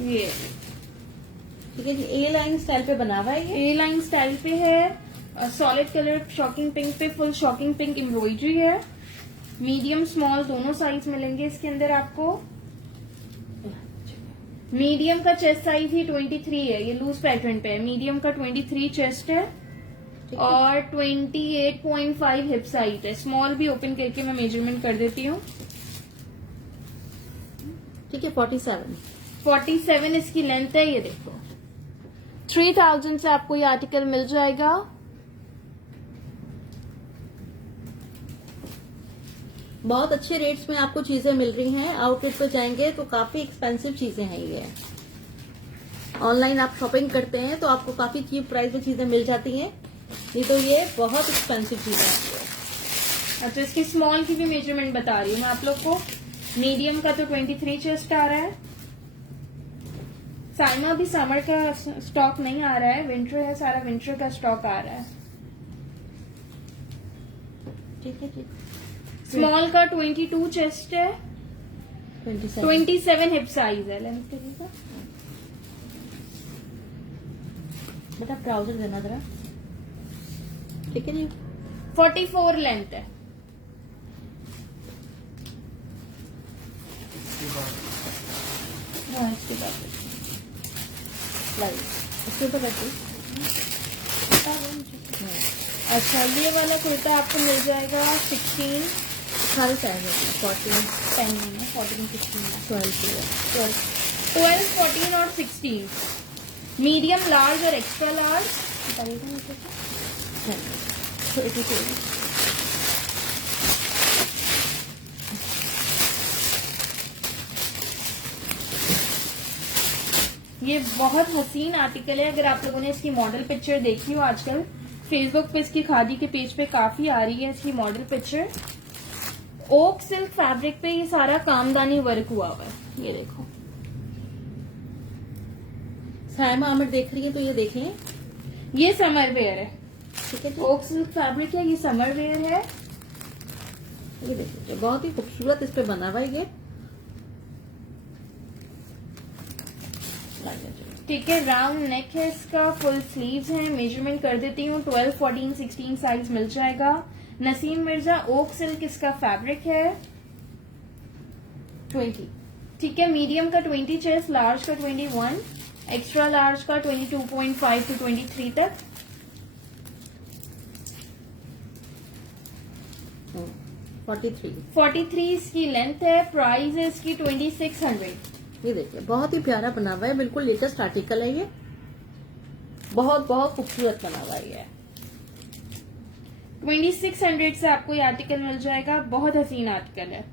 ये ठीक है जी, ए लाइन स्टाइल पे बना हुआ है ये। ए लाइन स्टाइल पे है। सॉलिड कलर शॉकिंग पिंक पे फुल शॉकिंग पिंक एम्ब्रॉयडरी है। मीडियम स्मॉल दोनों साइज मिलेंगे इसके अंदर आपको। मीडियम का चेस्ट साइज ही 23 है, ये लूज पैटर्न पे है। मीडियम का 23 चेस्ट है और 28.5 हिप साइज है। स्मॉल भी ओपन करके मैं मेजरमेंट कर देती हूँ। ठीक है, 47 इसकी लेंथ है। ये देखो 3000 से आपको ये आर्टिकल मिल जाएगा। बहुत अच्छे रेट्स में आपको चीजें मिल रही हैं। आउटलेट पे जाएंगे तो काफी एक्सपेंसिव चीजें हैं ये। ऑनलाइन आप शॉपिंग करते हैं तो आपको काफी चीप प्राइस में चीजें मिल जाती हैं, नहीं तो ये बहुत एक्सपेंसिव चीजें हैं। अच्छा, इसकी स्मॉल की भी मेजरमेंट बता रही हूँ मैं आप लोग को। मीडियम का तो 23 चेस्ट आ रहा है। साइमा अभी समर का स्टॉक नहीं आ रहा है, विंटर है, सारा विंटर का स्टॉक आ रहा है। ठीक है जी। स्मॉल का 22 चेस्ट है, 27 हिप साइज है। लेंथ करिएगा बेटा, ट्राउजर देना जरा। ठीक है जी। 44 लेंथ है। हाँ, इसके बाद इसके ऊपर बैठिए। अच्छा, ये वाला कुर्ता आपको मिल जाएगा 16 सारे साइज है, 14, 10 नहीं है, 14 16 है, 12, 12 14 और 16। मीडियम लार्ज और एक्स्ट्रा लार्ज बताइएगा नीचे से। 82। ये बहुत हसीन आर्टिकल है। अगर आप लोगों ने इसकी मॉडल पिक्चर देखी हो, आजकल फेसबुक पे इसकी खादी के पेज पे काफी आ रही है इसकी model picture. Oak silk fabric पे ये सारा कामदानी वर्क हुआ हुआ है। ये देखो, साइमा आमिर देख रही है तो ये देखें। ये समर वेयर है। ठीक है जी। ओक सिल्क फैब्रिक है, ये समर वेयर है। ये देखिए, बहुत ही खूबसूरत इस पे बना हुआ है ये। ठीक है, राउंड नेक है इसका, फुल स्लीव्स हैं। मेजरमेंट कर देती हूँ, 12 14 16 साइज मिल जाएगा। नसीम मिर्जा ओक सिल्क इसका फैब्रिक है। 20। ठीक है, मीडियम का 20 चेस्ट, लार्ज का 21, एक्स्ट्रा लार्ज का 22.5 to 23 तक। 43 इसकी लेंथ है। प्राइस है इसकी 2600। ये देखिए, बहुत ही प्यारा बना हुआ है, बिल्कुल लेटेस्ट आर्टिकल है ये। बहुत बहुत खूबसूरत बना हुआ है ये। 2600 से आपको ये आर्टिकल मिल जाएगा। बहुत हसीन आर्टिकल है।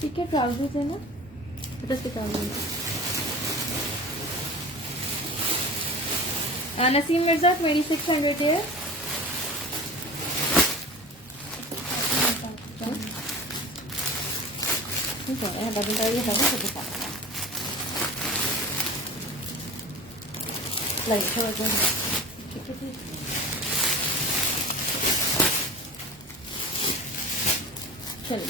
ठीक है, ट्राउजर्स है ना, नसीम मिर्जा 2600 है। चलिए,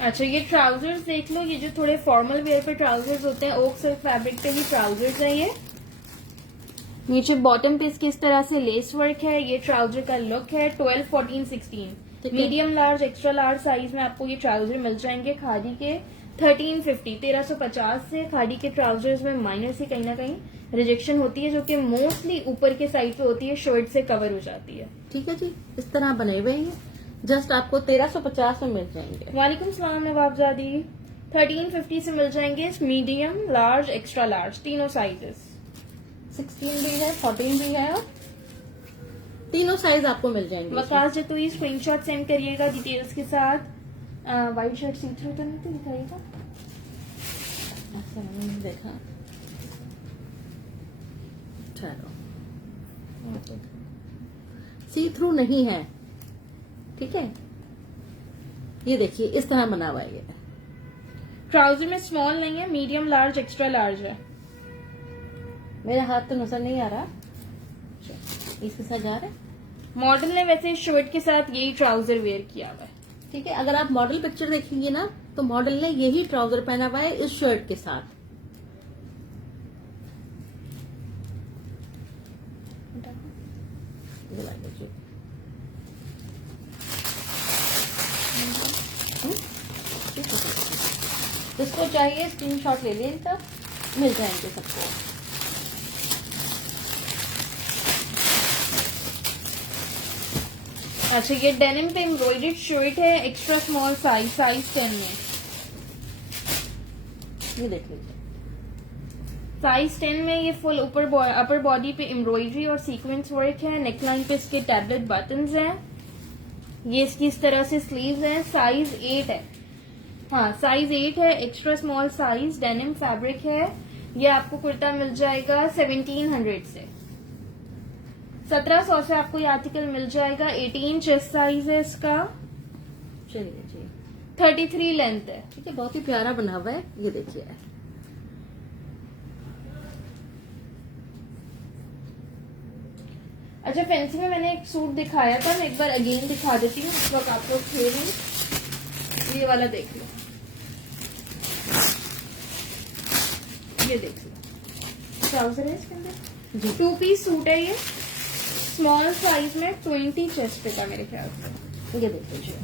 अच्छा, ये ट्राउजर्स देख लो। ये जो थोड़े फॉर्मल वेयर पे ट्राउजर्स होते हैं, ओक सिल्क फैब्रिक पे ही ट्राउजर्स है ये। नीचे बॉटम पे इसकी इस तरह से लेस वर्क है। ये ट्राउजर का लुक है। 12 14 16 medium large extra large size में आपको ये ट्राउजर मिल जाएंगे खादी के। 1350 1350 से खादी के ट्राउजर्स में माइनस ही कहीं ना कहीं रिजेक्शन होती है, जो कि मोस्टली ऊपर के साइड पे होती है, शर्ट से कवर हो जाती है। ठीक है जी। इस तरह बने हुए हैं, जस्ट आपको 1350 में मिल जाएंगे। वालेकुम सलाम नवाबजादी। 1350 से मिल जाएंगे मीडियम लार्ज एक्स्ट्रा लार्ज तीनों साइजेस। 16 भी है, 14 भी है, और तीनों साइज आपको मिल जाएंगे। वकास जतोई स्क्रीनशॉट सेंड करिएगा डिटेल्स के साथ। व्हाइट शर्ट सी थ्रू तो नहीं तो दिखाइएगा। ऐसा मैंने देखा, सी थ्रू नहीं है। ठीक है, ये देखिए इस तरह बना हुआ है ये। ट्राउजर में स्मॉल नहीं है, मीडियम लार्ज एक्स्ट्रा लार्ज है। मेरे हाथ तो नजर नहीं आ रहा, इसके साथ जा रहा है। मॉडल ने वैसे शर्ट के साथ यही ट्राउजर वेयर किया हुआ है। ठीक है, अगर आप मॉडल पिक्चर देखेंगे ना तो मॉडल ने यही ट्राउजर पहना हुआ है इस शर्ट के साथ। जिसको चाहिए स्क्रीनशॉट ले लें, इनका मिल जाएंगे सबको। अच्छा, ये डेनिम पे एम्ब्रॉयडर्ड शर्ट है, एक्स्ट्रा स्मॉल साइज 10 में। ये देख लीजिए, साइज 10 में ये फुल अपर बॉडी पे एम्ब्रॉयडरी और सीक्वेंस वर्क है। नेकलाइन पे इसके टैबलेट बटन्स हैं। ये इसकी इस तरह से स्लीव्स हैं। साइज 8 है, हाँ साइज 8 है, extra small size, denim fabric है। ये आपको कुर्ता मिल जाएगा 1700 से, 1700 से आपको ये आर्टिकल मिल जाएगा। 18 चेस्ट साइज है इसका, चलिए जी, 33 लेंथ है। ठीक है, बहुत ही प्यारा बना हुआ है। ये देखिए, अच्छा, फैंसी में मैंने एक सूट दिखाया था, मैं एक बार अगेन दिखा देती हूँ। इस वक्त आपको फिर ये वाला देख लो, ये देख लो, ट्राउजर है इसके अंदर जी 2 पीस सूट है ये, स्मॉल साइज में 20 चेस्ट पे था मेरे ख्याल से। ये देख लीजिए,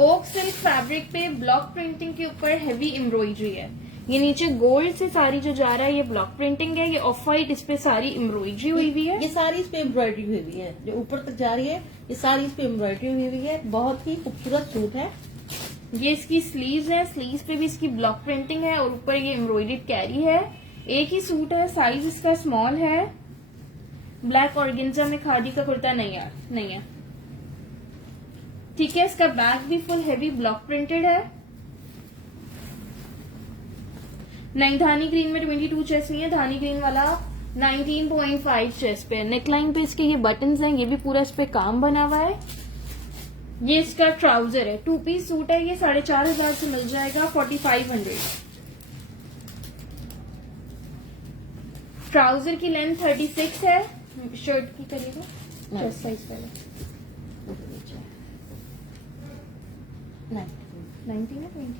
ओक सिल्क फैब्रिक पे ब्लॉक प्रिंटिंग के ऊपर हैवी एम्ब्रॉयडरी है। ये नीचे गोल्ड से सारी जो जा रहा है ये ब्लॉक प्रिंटिंग है। ये ऑफ वाइट, इस पे सारी एम्ब्रॉयडरी हुई हुई है। ये सारी इस पे एम्ब्रॉयडरी हुई हुई है, जो ऊपर तक जा रही है ये सारी इस पे एम्ब्रॉयडरी हुई हुई है। बहुत ही खूबसूरत सूट है। ये इसकी स्लीव्स है, स्लीव्स पे भी इसकी ब्लॉक प्रिंटिंग है और ऊपर ये एम्ब्रॉयडर्ड कैरी है। एक ही सूट है, साइज इसका स्मॉल है। ब्लैक ऑर्गेन्जा में खादी का कुर्ता नहीं है, ठीक है। इसका बैक भी फुल हैवी ब्लॉक प्रिंटेड है। नहीं, धानी ग्रीन में 22 चेस्ट नहीं है, धानी ग्रीन वाला 19.5 चेस्ट पे है। नेकलाइन पे इसके ये बटन्स हैं, ये भी पूरा इस पे काम बना हुआ है। ये इसका ट्राउजर है, 2 पीस सूट है। ये 4500 से मिल जाएगा, 4500। ट्राउजर की लेंथ 36 है। शर्ट की करिएगा चेस्ट साइज पहले 19 है 20।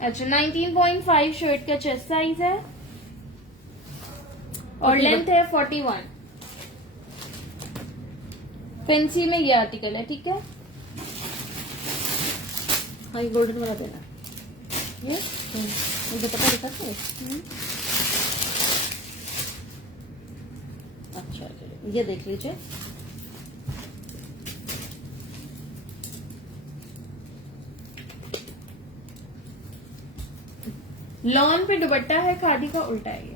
अच्छा, 19.5 शर्ट का चेस्ट साइज है और लेंथ है 41। फैंसी में ये आर्टिकल है, ठीक है। हाँ, ये गोल्डन वाला देना। ये दुपट्टा दिखाते हैं। अच्छा, चलिए ये देख लीजिए, लॉन पे दुपट्टा है, खादी का उल्टा है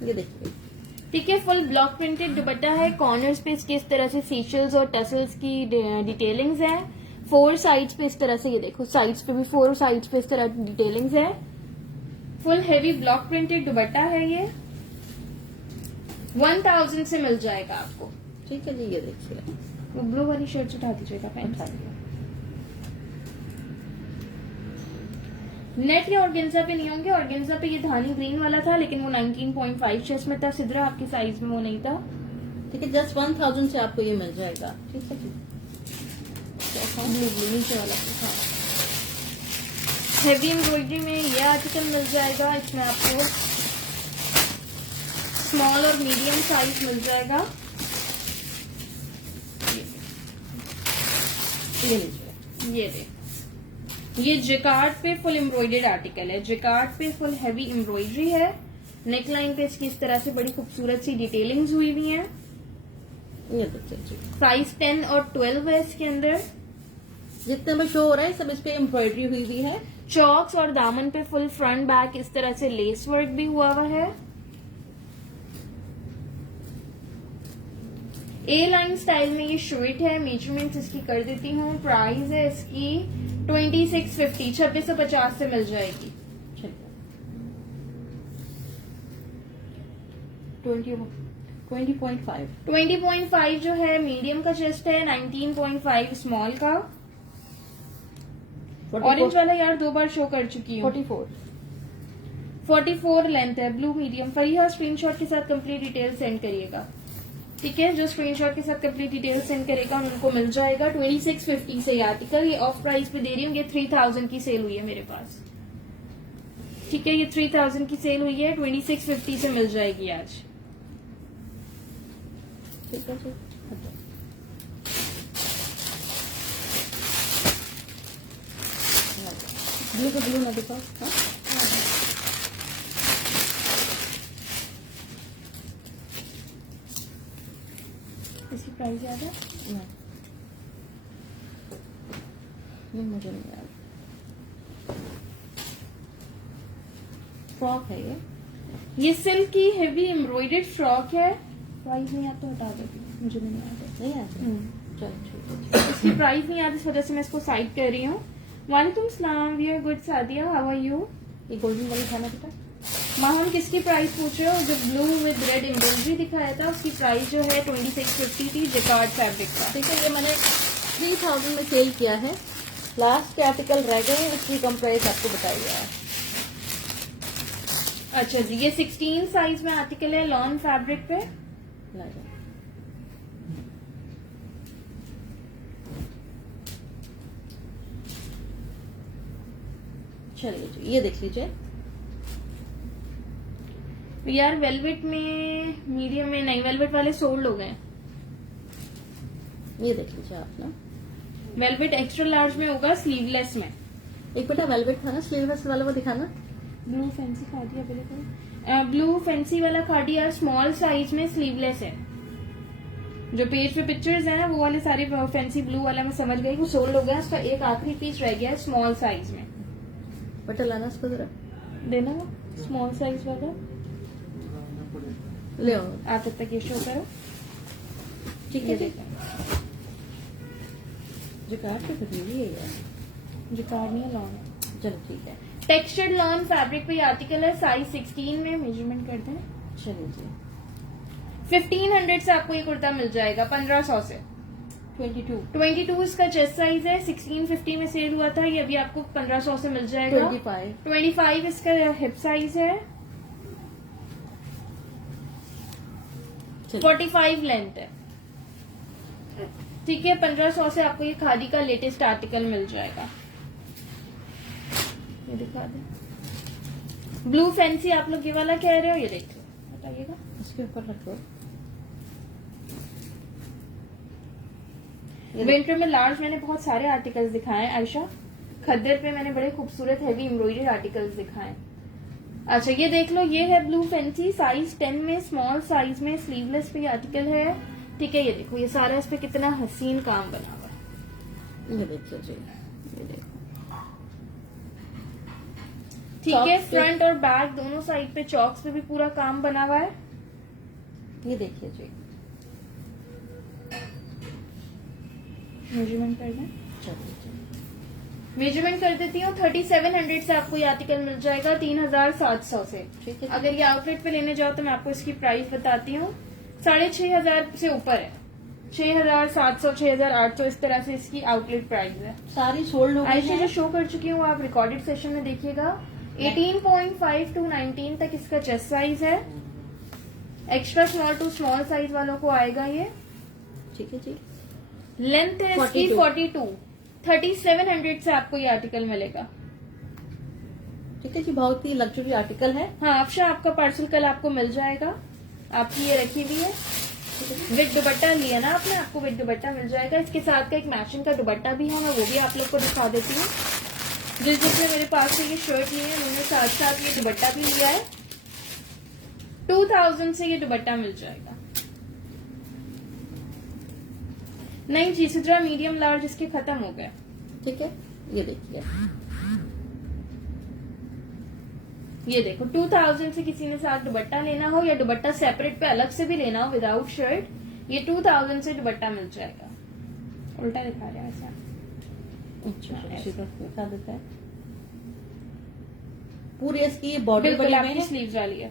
ये देखिए, ठीक है। फुल ब्लॉक प्रिंटेड दुपट्टा है। कॉर्नर्स पे इसके इस तरह से सीशल्स और टसल्स की डिटेलिंग्स है। 4 साइड्स पे इस तरह से, ये देखो साइड्स पे भी 4 साइड्स पे इस तरह डिटेलिंग्स है। फुल हैवी ब्लॉक प्रिंटेड दुपट्टा है। ये 1000 से मिल जाएगा आपको, ठीक है जी। ये देखिए, वो ब्लू वाली शर्ट उठा दीजिएगा, पैंट उठा दिया। नेट या ऑर्गेन्जा पे नहीं होंगे। ऑर्गेन्जा पे ये धानी ग्रीन वाला था, लेकिन वो 19.5 चेस्ट में था। सिद्रा आपकी साइज में वो नहीं था, ठीक है। जस्ट 1000 से आपको ये मिल जाएगा, ठीक है जी। ब्लू नीचे वाला था। हेवी एम्ब्रॉयडरी में ये आर्टिकल मिल जाएगा। इसमें आपको स्मॉल और मीडियम साइज मिल जाएगा। ये लीजिए, ये दे, ये जिकार्ड पे फुल एम्ब्रॉयडर्ड आर्टिकल है। जिकार्ड पे फुल हैवी एम्ब्रॉयडरी है। नेकलाइन पे इसकी इस तरह से बड़ी खूबसूरत सी डिटेलिंग्स हुई हुई है। ये देखिए जी, साइज 10 और 12 है इसके अंदर। जितने में शो हो रहा है सब इस पे एम्ब्रॉयडरी हुई हुई है। चॉक्स और दामन पे फुल फ्रंट बैक इस तरह से लेस वर्क भी हुआ हुआ है। ए लाइन स्टाइल में ये शर्ट है। मेजरमेंट्स इसकी कर देती हूँ। प्राइस है इसकी 2650, 2650 से मिल जाएगी। 20.5 20.5 जो है मीडियम का चेस्ट है, 19.5 स्मॉल का। ऑरेंज वाला यार 2 बार शो कर चुकी हूँ। 44 लेंथ है, ब्लू मीडियम। फरीहा स्क्रीनशॉट के साथ कंप्लीट डिटेल सेंड करिएगा, ठीक है। जो स्क्रीनशॉट के साथ कंप्लीट डिटेल सेंड करेगा उनको मिल जाएगा 2650 से। ये आर्टिकल ये ऑफ प्राइस पे दे रही हूँ। ये 3000 की सेल हुई है मेरे पास, ठीक है। ये 3000 की सेल हुई है, 2650 से मिल जाएगी आज। ठीक है जी। ब्लू का ब्लू ना दिखाओ। हाँ इसकी प्राइस याद है? नहीं मुझे नहीं याद। फ्रॉक है ये सिल्क की हेवी एम्ब्रॉयडर्ड फ्रॉक है। प्राइस नहीं याद तो हटा देती हूँ, मुझे भी नहीं याद है। नहीं याद है? चलो ठीक है। इसकी प्राइस नहीं याद, इस वजह से मैं इसको साइड कर रही हूँ। वालेकुम सलाम, we are good Sadia, how are you? ये गोल्डन वाली था ना बेटा? माँ हम किसकी प्राइस पूछ रहे हो? जो ब्लू विद रेड एम्ब्रॉयडरी दिखाया था उसकी प्राइस जो है 2650 थी, जैकार्ड फैब्रिक का। ठीक है, ये मैंने 3000 में सेल किया है। लास्ट के आर्टिकल रह गए हैं, इसकी कम प्राइस आपको बताई गया है। अच्छा जी, ये 16 साइज में आर्टिकल है, लॉन फैब्रिक पे। ला जाओ। चलिए जी, ये देख लीजिए। यार वेलवेट में, मीडियम में नहीं, वेलवेट वाले सोल्ड हो गए। ये देख लीजिए आप ना। वेलवेट एक्स्ट्रा लार्ज में होगा, स्लीवलेस में। एक बेटा वेलवेट था ना, स्लीवलेस वाला, वो दिखाना। Blue fancy khadi available. Blue fancy वाला खादी यार स्मॉल साइज में स्लीवलेस है। जो पेज पे पिक्चर्स हैं वो वाले सारे फैंसी ब्लू वाला मैं समझ गई, वो सोल्ड हो गया। उसका एक आखिरी पीस रह गया है स्मॉल साइज में। बेटा लाना इसको जरा, देना वो स्मॉल साइज वाला। ले आओ। आप तब तक ये शो करो। ठीक ये है जी। देखो, जो काट के फिर ये है। जो कार्ड नहीं है, लॉन है। चलो ठीक है। टेक्सचर्ड लॉन फैब्रिक पे आर्टिकल है, साइज 16 में। मेजरमेंट करते हैं। चलिए जी। 1500 से आपको ये कुर्ता मिल जाएगा, 1500 से। 22 इसका चेस्ट साइज है, 1650 में सेल हुआ था, ये अभी आपको 1500 से मिल जाएगा। 25 इसका हिप साइज है, 45 लेंथ है। ठीक है, 1500 से आपको ये खादी का लेटेस्ट आर्टिकल मिल जाएगा। ये दिखा दे। ब्लू फैंसी आप लोग ये वाला कह रहे हो, ये देख लो, बताइएगा। इसके ऊपर रखो। विंटर में लार्ज मैंने बहुत सारे आर्टिकल्स दिखाए हैं आयशा। खद्दर पे मैंने बड़े खूबसूरत हैवी एम्ब्रॉयडरी आर्टिकल्स दिखाए। अच्छा ये देख लो, ये है ब्लू फैंसी, साइज 10 में, स्मॉल साइज में, स्लीवलेस पे आर्टिकल है। ठीक है, ये देखो, ये सारा इस पे कितना हसीन काम बना हुआ है। ये देखिए जी, ये देखो। ठीक है, चॉक्स पे- फ्रंट और बैक दोनों साइड पे चॉक्स पे भी पूरा काम बना हुआ है। ये देखिए जी। मेजरमेंट कर दें। चलिए जी। मेजरमेंट कर देती हूँ। 3700 से आपको ये आर्टिकल मिल जाएगा, 3700 से। ठीक है। अगर ये आउटलेट पे लेने जाओ तो मैं आपको इसकी प्राइस बताती हूँ, 6500 से ऊपर है। 6700, 6800 इस तरह से इसकी आउटलेट प्राइस है। सारी सोल्ड हो गई आयशा जो है। शो कर चुकी हूँ आप रिकॉर्डेड सेशन में देखिएगा। 18.5 to 19 तक इसका चेस्ट साइज है। Extra small to small size वालों को आएगा ये। ठीक है जी। लेंथ है इसकी 42। 3700 से आपको ये आर्टिकल मिलेगा। ठीक है जी, बहुत ही लग्जरी आर्टिकल है। हाँ अफशा, आपका पार्सल कल आपको मिल जाएगा। आपकी ये रखी हुई है, विद दुपट्टा लिया ना आपने, आपको विद दुपट्टा मिल जाएगा। इसके साथ का एक मैचिंग का दुपट्टा भी है, मैं वो भी आप लोग को दिखा देती हूँ। जिसने मेरे पास से ये शर्ट ली है उन्होंने साथ साथ ये दुपट्टा भी लिया है। 2000 से ये दुपट्टा मिल जाएगा। नहीं जी सिद्रा, मीडियम लार्ज इसके खत्म हो गए। ठीक है, ये देखिए। ये देखो, 2000 से किसी ने साथ दुपट्टा लेना हो या दुपट्टा सेपरेट पे अलग से भी लेना हो विदाउट शर्ट, ये 2000 से दुपट्टा मिल जाएगा। उल्टा दिखा रहा है ऐसा। अच्छा, इसी तरह दिखा देता है। पूरी इसकी बॉडी बिल्कुल बड़ी में आपकी है। स्लीव्स वाली है।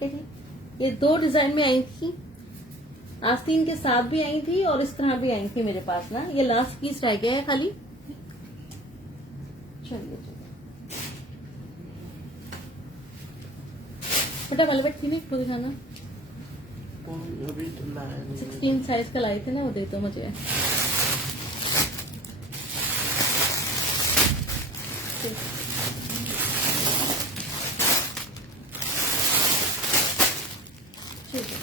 ठीक है जी। ये दो डिजाइन में आई थी, आस्तीन के साथ भी आई थी और इस तरह भी आई थी मेरे पास ना। ये लास्ट पीस रह गया है खाली। चलिए बेटा, वेलवेट थी नहीं, इसको दिखाना। अभी तो लाया नहीं। 16 साइज का लाई थे ना, वो दे दो मुझे। ठीक है।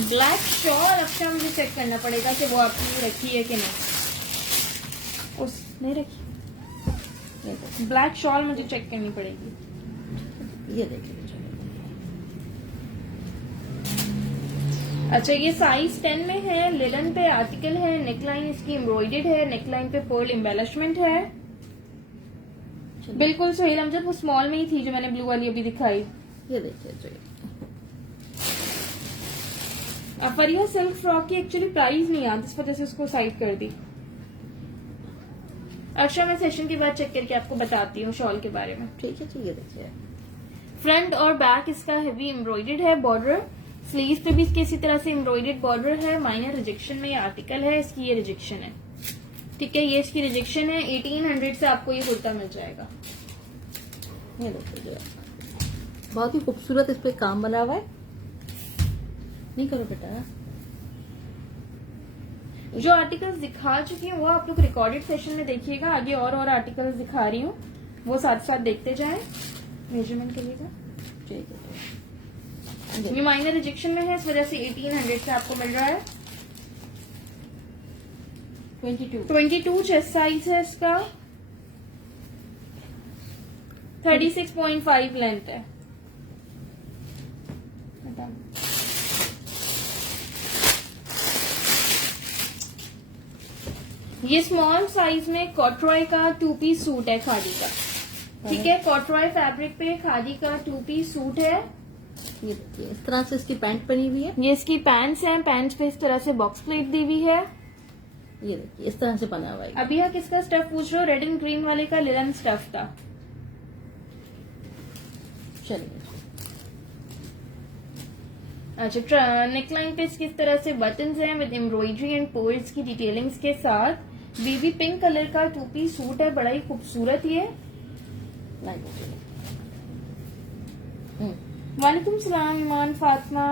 ब्लैक शॉल अक्षा मुझे चेक करना पड़ेगा कि वो आपने रखी है कि नहीं। उस नहीं रखी, ये देखिए, ब्लैक शॉल मुझे चेक करनी पड़ेगी। ये देखिए। अच्छा, ये साइज 10 में है, लिनन पे आर्टिकल है, नेकलाइन इसकी एम्ब्रॉयडेड है, नेकलाइन पे पर्ल एम्बेलिशमेंट है। बिल्कुल सोहेल अमजद, वो स्मॉल में ही थी जो मैंने ब्लू वाली अभी दिखाई। ये देखिए जो फरिया सिल्क फ्रॉक की एक्चुअली प्राइस नहीं आता, इस वजह से उसको साइड कर दी। अक्षा मैं सेशन के बाद चेक करके आपको बताती हूँ शॉल के बारे में। ठीक है, ये देखिए। फ्रंट और बैक इसका हेवी एम्ब्रॉयडेड है बॉर्डर, स्लीव पे भी इसके इसी तरह से एम्ब्रॉयडेड बॉर्डर है। माइनर रिजेक्शन में ये आर्टिकल है, इसकी ये रिजेक्शन है। ठीक है, ये इसकी रिजेक्शन है। 1800 से आपको ये कुर्ता मिल जाएगा। ये देखिए जो बहुत ही खूबसूरत इस पे काम बना हुआ है। नहीं करो बेटा। जो आर्टिकल्स दिखा चुकी हूँ वो आप लोग रिकॉर्डेड सेशन में देखिएगा। आगे और आर्टिकल्स दिखा रही हूँ, वो साथ साथ देखते जाएं, मेजरमेंट करिएगा। ठीक है, ये माइनर रिजेक्शन में है, इस वजह से 1800 से आपको मिल रहा है। 22 चेस्ट साइज है इसका, 36.5 लेंथ है। ये स्मॉल साइज में कॉटरॉय का 2 पीस सूट है खादी का। ठीक है, कॉटरॉय फैब्रिक पे खादी का 2 पीस सूट है। ये देखिए इस तरह से इसकी पैंट बनी हुई है। ये इसकी पैंट्स हैं, पैंट्स पे इस तरह से बॉक्स प्लेट दी हुई है। ये देखिए इस तरह से बना हुआ है। अभी आप किसका स्टफ पूछ रहे हो? रेड एंड ग्रीन वाले का लिनन स्टफ था। चलिए, अच्छा, नेकलाइन पे किस तरह से बटन्स हैं विद एम्ब्रॉयडरी एंड पर्ल्स की डिटेलिंग्स के साथ। बेबी पिंक कलर का 2 पीस सूट है, बड़ा ही खूबसूरत ये। वालेकुम सलाम ईमान फातिमा।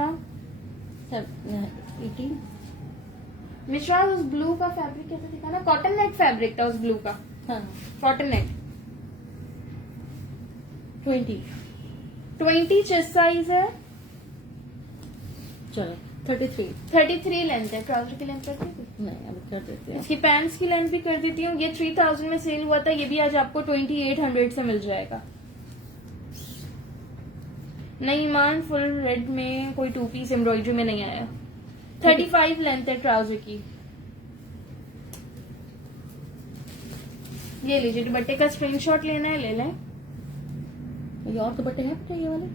18 मिश्रा, उस ब्लू का फैब्रिक कैसे दिखा ना? कॉटन नेट फैब्रिक था उस ब्लू का, हाँ। Cotton net. 20 चेस्ट साइज है, चलो 33 33 लेंथ है। ट्राउजर की लेंथ कर दी, नहीं अभी कर देते हैं। इसकी पैंट्स की लेंथ भी कर देती हूँ। ये 3000 में सेल हुआ था, ये भी आज आपको 2800 से मिल जाएगा। नहीं ईमान, फुल रेड में कोई 2 पीस एम्ब्रॉयडरी में नहीं आया। 35 लेंथ है ट्राउजर की। ये लीजिए, दुपट्टे का स्क्रीनशॉट लेना है ले लें। ये और दुपट्टे हैं बेटा ये वाले?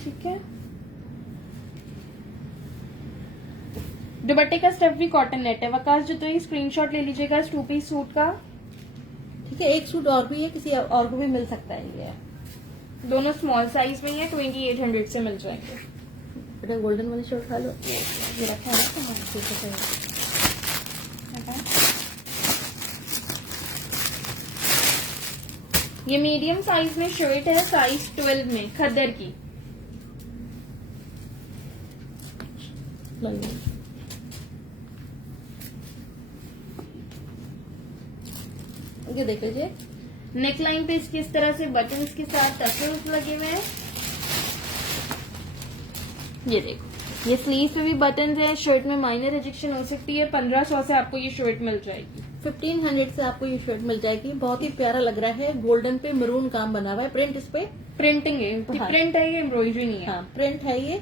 ठीक है, दुपट्टे का स्टफ भी कॉटन नेट है। वकास जो तो ये स्क्रीनशॉट ले लीजिएगा इस 2 पीस सूट का। ठीक है, एक सूट और भी है, किसी और को भी मिल सकता है। ये दोनों स्मॉल साइज में ही है, 2800 से मिल जाएंगे। बेटा गोल्डन वाली शर्ट खा लो, ये रखा है ना। हाँ, ठीक है। ये मीडियम साइज में शर्ट है, साइज 12 में, खद्दर की। ये देख लीजिए, नेकलाइन पे इसके इस तरह से बटन्स के साथ टसल्स लगे हुए हैं। ये देखो, ये स्लीव पे भी बटन्स हैं। शर्ट में माइनर रिजेक्शन हो सकती है। 1500 से आपको ये शर्ट मिल जाएगी। 1500 से आपको ये शर्ट मिल जाएगी। बहुत ही प्यारा लग रहा है, गोल्डन पे मरून काम बना हुआ है। प्रिंट इस पे प्रिंटिंग है, हाँ। प्रिंट है, ये एम्ब्रॉयडरी नहीं है। हाँ, प्रिंट है ये।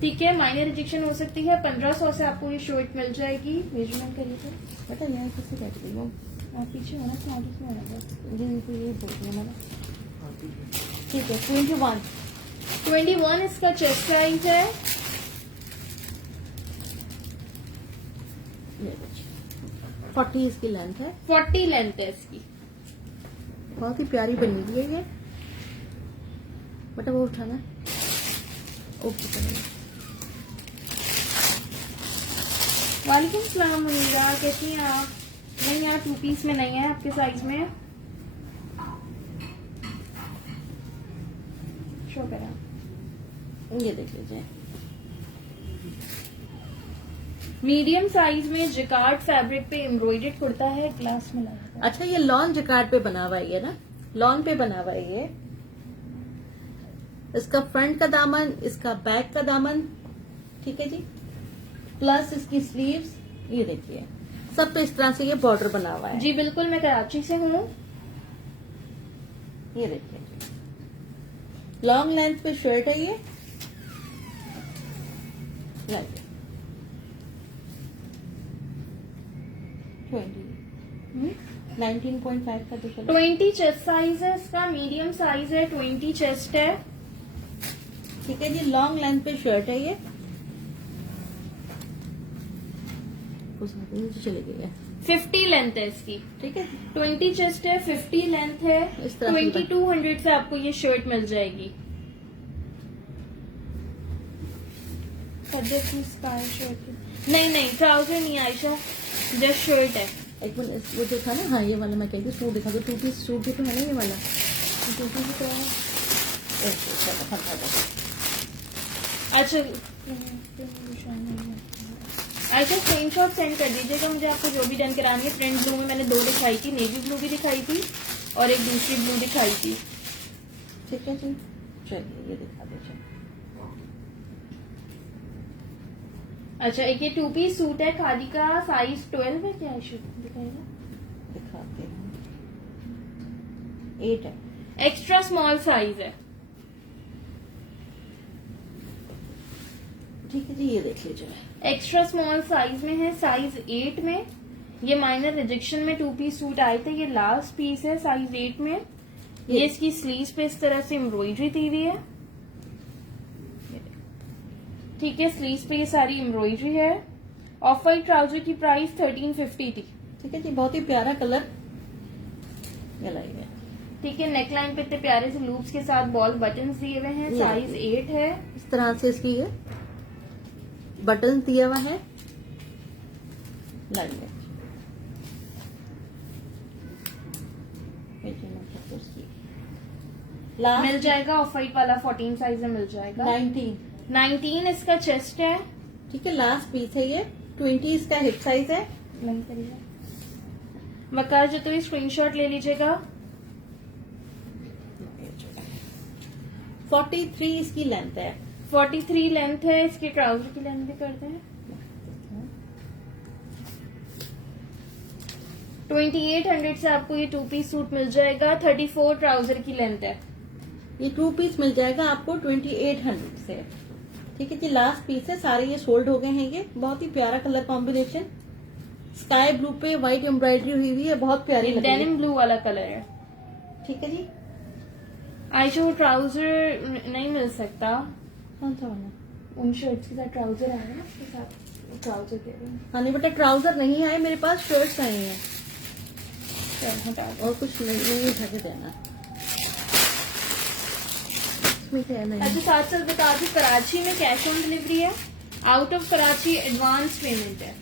ठीक है, माइनर रिजेक्शन हो सकती है। 1500 से आपको ये शर्ट मिल जाएगी। मेजरमेंट करिए तो बेटा यहाँ किसी बैठ गई हूँ, पीछे होना, आगे में होना। ये बोल रही है मैंने। ठीक है, 21 इसका चेस्ट साइज है। 40 इसकी लेंथ है। 40 लेंथ है इसकी। बहुत ही प्यारी बनी हुई है ये। बेटा वो उठाना, ओके। वालेकुम सलाम मुनीरा, कैसी हैं आप? नहीं, यहाँ 2 पीस में नहीं है आपके साइज में। शो करा, ये देख लीजिए, मीडियम साइज में जिकार्ड फैब्रिक पे एम्ब्रॉयडेड कुर्ता है। ग्लास में लगा। अच्छा ये लॉन जकार्ड पे बना हुआ है ये ना, लॉन पे बना हुआ है ये। इसका फ्रंट का दामन, इसका बैक का दामन, ठीक है जी, प्लस इसकी स्लीव्स, ये देखिए सब पे इस तरह से ये बॉर्डर बना हुआ है। जी बिल्कुल, मैं कराची से हूँ। ये देखिए लॉन्ग लेंथ पे शर्ट है ये, लाइक 19.5 का तो चलो। 20 चेस्ट साइज है इसका, मीडियम साइज है, 20 चेस्ट है। ठीक है जी, लॉन्ग लेंथ पे शर्ट है ये, चली गई है, 50 लेंथ है इसकी, ठीक है। 20 चेस्ट है, 50 लेंथ है, इस तरह से 2200 से आपको ये शर्ट मिल जाएगी। स्काई शर्ट नहीं, ट्राउजर नहीं आयशा, जस्ट शर्ट है। एक मिनट, वो जो था ना, हाँ ये वाला मैं कहती सूट दिखा दो, 2 पीस सूट भी तो है ना ये वाला। 2 पीस तो है। अच्छा ऐसा स्क्रीनशॉट सेंड कर दीजिएगा मुझे, आपको जो भी डन करानी है। फ्रंट ब्लू में मैंने 2 दिखाई थी, नेवी ब्लू भी दिखाई थी और एक दूसरी ब्लू दिखाई थी। ठीक है जी, चलिए ये दिखा दीजिए। अच्छा, एक ये 2 पीस सूट है खादी का, साइज 12 है क्या? दिखाएगा, दिखाते हैं, 8 है, एक्स्ट्रा स्मॉल साइज है। ठीक है जी, ये देख लीजिए। एक्स्ट्रा स्मॉल साइज में है, साइज 8 में। ये माइनर रिजेक्शन में 2 पीस सूट आए थे, ये लास्ट पीस है साइज 8 में। ये इसकी स्लीव्स पे इस तरह से एम्ब्रॉयडरी दी हुई है, ठीक है। स्लीव्स पे ये सारी एम्ब्रॉयडरी है। ऑफ वाइट ट्राउजर की प्राइस 1350 थी, ठीक है जी, बहुत ही प्यारा कलर ये लाइए, ठीक है। नेकलाइन पे इतने प्यारे से लूप्स के साथ बॉल बटन्स दिए हुए हैं, साइज 8 है। इस तरह से इसकी ये बटन दिया हुआ है, लाइए लास्ट मिल जाएगा ऑफ वाइट वाला 14 साइज में मिल जाएगा। 19 इसका चेस्ट है, ठीक है। लास्ट पीस है ये, 20 इसका हिप साइज है। मकार जो तो स्क्रीनशॉट ले लीजिएगा। 43 इसकी लेंथ है, 43 लेंथ है। इसके ट्राउजर की लेंथ भी करते हैं। 2800 से आपको ये 2 पीस सूट मिल जाएगा। 34 ट्राउजर की लेंथ है। ये 2 पीस मिल जाएगा आपको 2800 से, ठीक है जी। लास्ट पीस है, सारे ये सोल्ड हो गए हैं। ये बहुत ही प्यारा कलर कॉम्बिनेशन, स्काई ब्लू पे व्हाइट एम्ब्रॉयडरी हुई हुई है, बहुत प्यारी लग रही है, डेनिम ब्लू वाला कलर है, ठीक है जी। आयशा वो ट्राउजर नहीं मिल सकता, कौन सा वाला? उन शर्ट्स के साथ ट्राउजर आए ना, उसके साथ ट्राउजर कह रही हूँ। हाँ नहीं बेटा, ट्राउजर नहीं आए मेरे पास, शर्ट्स आई हैं, चल हटा दो। और कुछ नहीं उठा के देना। इसमें क्या है? नहीं, अच्छा, साथ साथ बता दूं, कराची में कैश ऑन डिलीवरी है, out of Karachi advance payment है।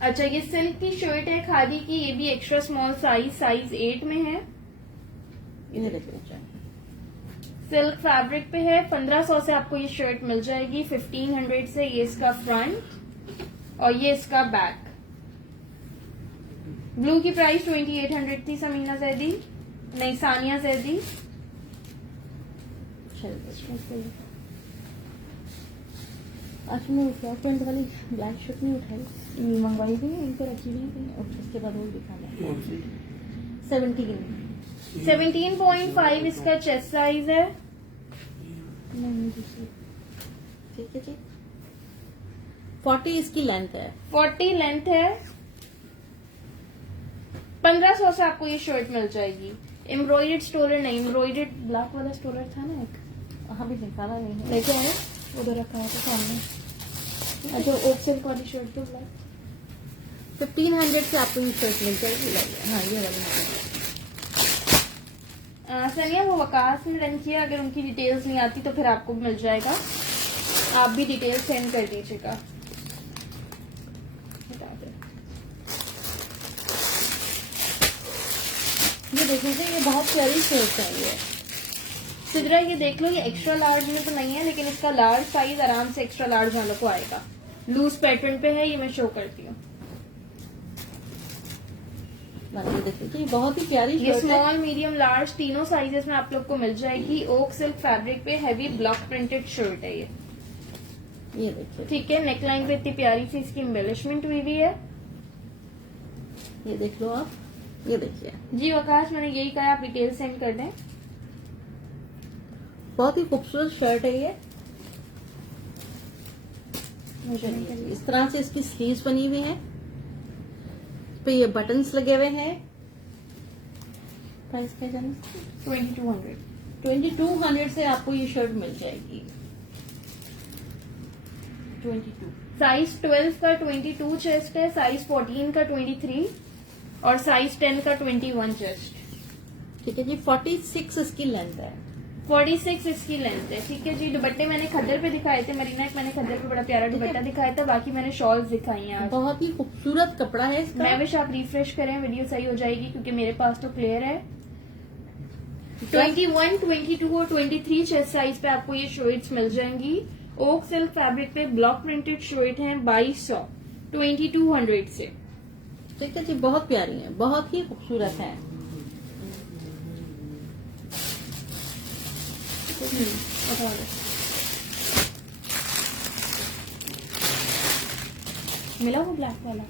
अच्छा, ये सिल्क की शर्ट है खादी की, ये भी एक्स्ट्रा स्मॉल साइज 8 में है। ये देखिए, सिल्क फैब्रिक पे है। 1500 से आपको ये शर्ट मिल जाएगी। 1500 से ये इसका फ्रंट और ये इसका बैक। ब्लू की प्राइस 2800 थी समीना जैदी, नहीं सानिया जैदी। आज मैं फ्लॉक प्रिंट वाली ब्लैक शर्ट नहीं उठाई, मंगवाई भी है, इनको रखी हुई है। और उसके बाद वो दिखाना। 17.5 इसका चेस्ट साइज है। ठीक है जी। 40 इसकी लेंथ है, 40 लेंथ है। 1500 से आपको ये शर्ट मिल जाएगी। एम्ब्रॉयडर्ड स्टोलर नहीं, एम्ब्रॉयडर्ड ब्लैक वाला स्टोलर था ना एक, हाँ भी निकाला नहीं है। लेके आए उधर रखा है तो सामने। अच्छा, ओक सिल्क वाली शर्ट तो ब्लैक। 1500 से आपको ये शर्ट मिल जाएगी। हाँ ये वाली सनिया वो वकास ने रन किया, अगर उनकी डिटेल्स नहीं आती तो फिर आपको मिल जाएगा। आप भी डिटेल्स सेंड कर दीजिएगा। ये देखिए, ये बहुत प्यारी शर्ट है ये। सिद्रा ये देख लो, ये एक्स्ट्रा लार्ज में तो नहीं है, लेकिन इसका लार्ज साइज आराम से एक्स्ट्रा लार्ज वालों को आएगा। लूज पैटर्न पे है, ये मैं शो करती हूँ। ये देखिए बहुत ही प्यारी ये शर्ट है। स्मॉल मीडियम लार्ज तीनों साइजेस में आप लोग को मिल जाएगी। ओक सिल्क फैब्रिक पे हैवी ब्लॉक प्रिंटेड शर्ट है ये देखिए, ठीक है। नेकलाइन पे इतनी प्यारी सी इसकी एम्बेलिशमेंट हुई हुई है। ये देख लो आप, ये देखिए जी आकाश, मैंने यही कहा आप डिटेल सेंड कर दें। बहुत ही खूबसूरत शर्ट है ये। चलिए, इस तरह से इसकी स्लीव्स बनी हुई है, इस पे ये बटन्स लगे हुए हैं। प्राइस क्या जाना? 2200। 2200 से आपको ये शर्ट मिल जाएगी। 22 साइज 12 का 22 चेस्ट है, साइज 14 का 23 और साइज 10 का 21 चेस्ट। ठीक है जी। 46 इसकी लेंथ है। 46 इसकी लेंथ है, ठीक है जी। दुपट्टे मैंने खद्दर पे दिखाए थे, मरीना एक मैंने खद्दर पे बड़ा प्यारा दुपट्टा दिखाया था, बाकी मैंने शॉल्स दिखाई हैं आज। बहुत ही खूबसूरत कपड़ा है इसका। मैं विश आप रिफ्रेश करें, वीडियो सही हो जाएगी क्योंकि मेरे पास तो क्लियर है। 21, 22 और 23 चेस्ट साइज पे आपको ये शर्ट्स मिल जाएंगी। ओक सिल्क फैब्रिक पे ब्लॉक प्रिंटेड शर्ट है 2200, 2200 से। ठीक है जी, बहुत प्यारी है, बहुत ही खूबसूरत है। बता दो। मिला वो ब्लैक वाला?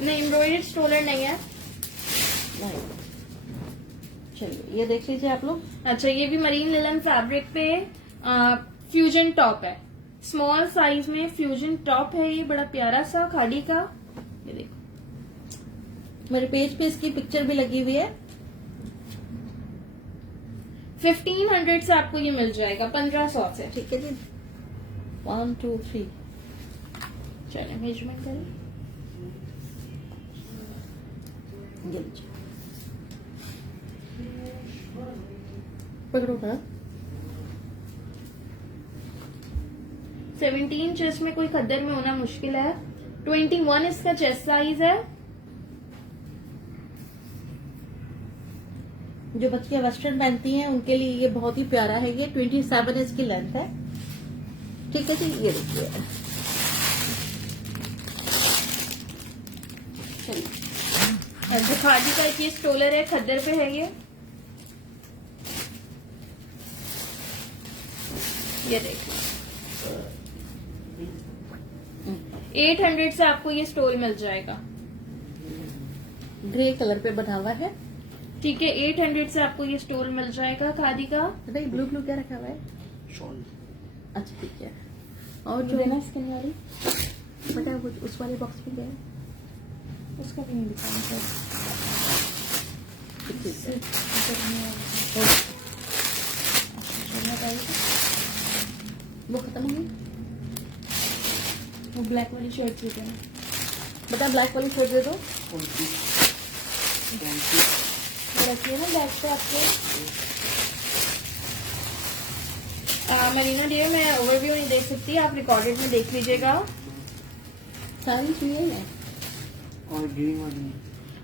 नहीं, एम्ब्रॉयडर्ड स्टोलर नहीं है। नहीं। चलिए ये देख लीजिए आप लोग। अच्छा, ये भी मरीन लिलन फैब्रिक पे फ्यूजन टॉप है, स्मॉल साइज में फ्यूजन टॉप है। ये बड़ा प्यारा सा खादी का, ये देखो मेरे पेज पे इसकी पिक्चर भी लगी हुई है। 1500 से आपको ये मिल जाएगा, 1500 से। ठीक है जी। 1 2 3 चलिए मेजरमेंट करें। ये लीजिए, पकड़ो ना। 17 चेस्ट में कोई खद्दर में होना मुश्किल है। 21 इसका चेस्ट साइज है। जो बच्चियां वेस्टर्न पहनती हैं उनके लिए ये बहुत ही प्यारा है। ये 27 इसकी लेंथ है। ठीक है जी, ये देखिए। चलिए, ऐसे खादी का एक ये स्टोलर है, खद्दर पे है ये देखिए। 800 से आपको ये स्टोल मिल जाएगा, ग्रे कलर पे बना हुआ है। ठीक है। 800 से आपको ये स्टोल मिल जाएगा खादी का। नहीं, ब्लू ब्लू क्या रखा हुआ है? शॉल। अच्छा ठीक है। और जो जो है ना स्किन वाली, बेटा वो उस वाले बॉक्स में गया उसका भी नहीं दिखाना सर। वो खत्म हो गई। वो ब्लैक वाली शर्ट थी ना, बेटा ब्लैक वाली शर्ट दे दो। वो रखिए ना बैग पे आपके। मरीना डियर, मैं ओवरव्यू नहीं देख सकती, आप रिकॉर्डेड में देख लीजिएगा। सारी चीजें हैं। और ग्रीन वाली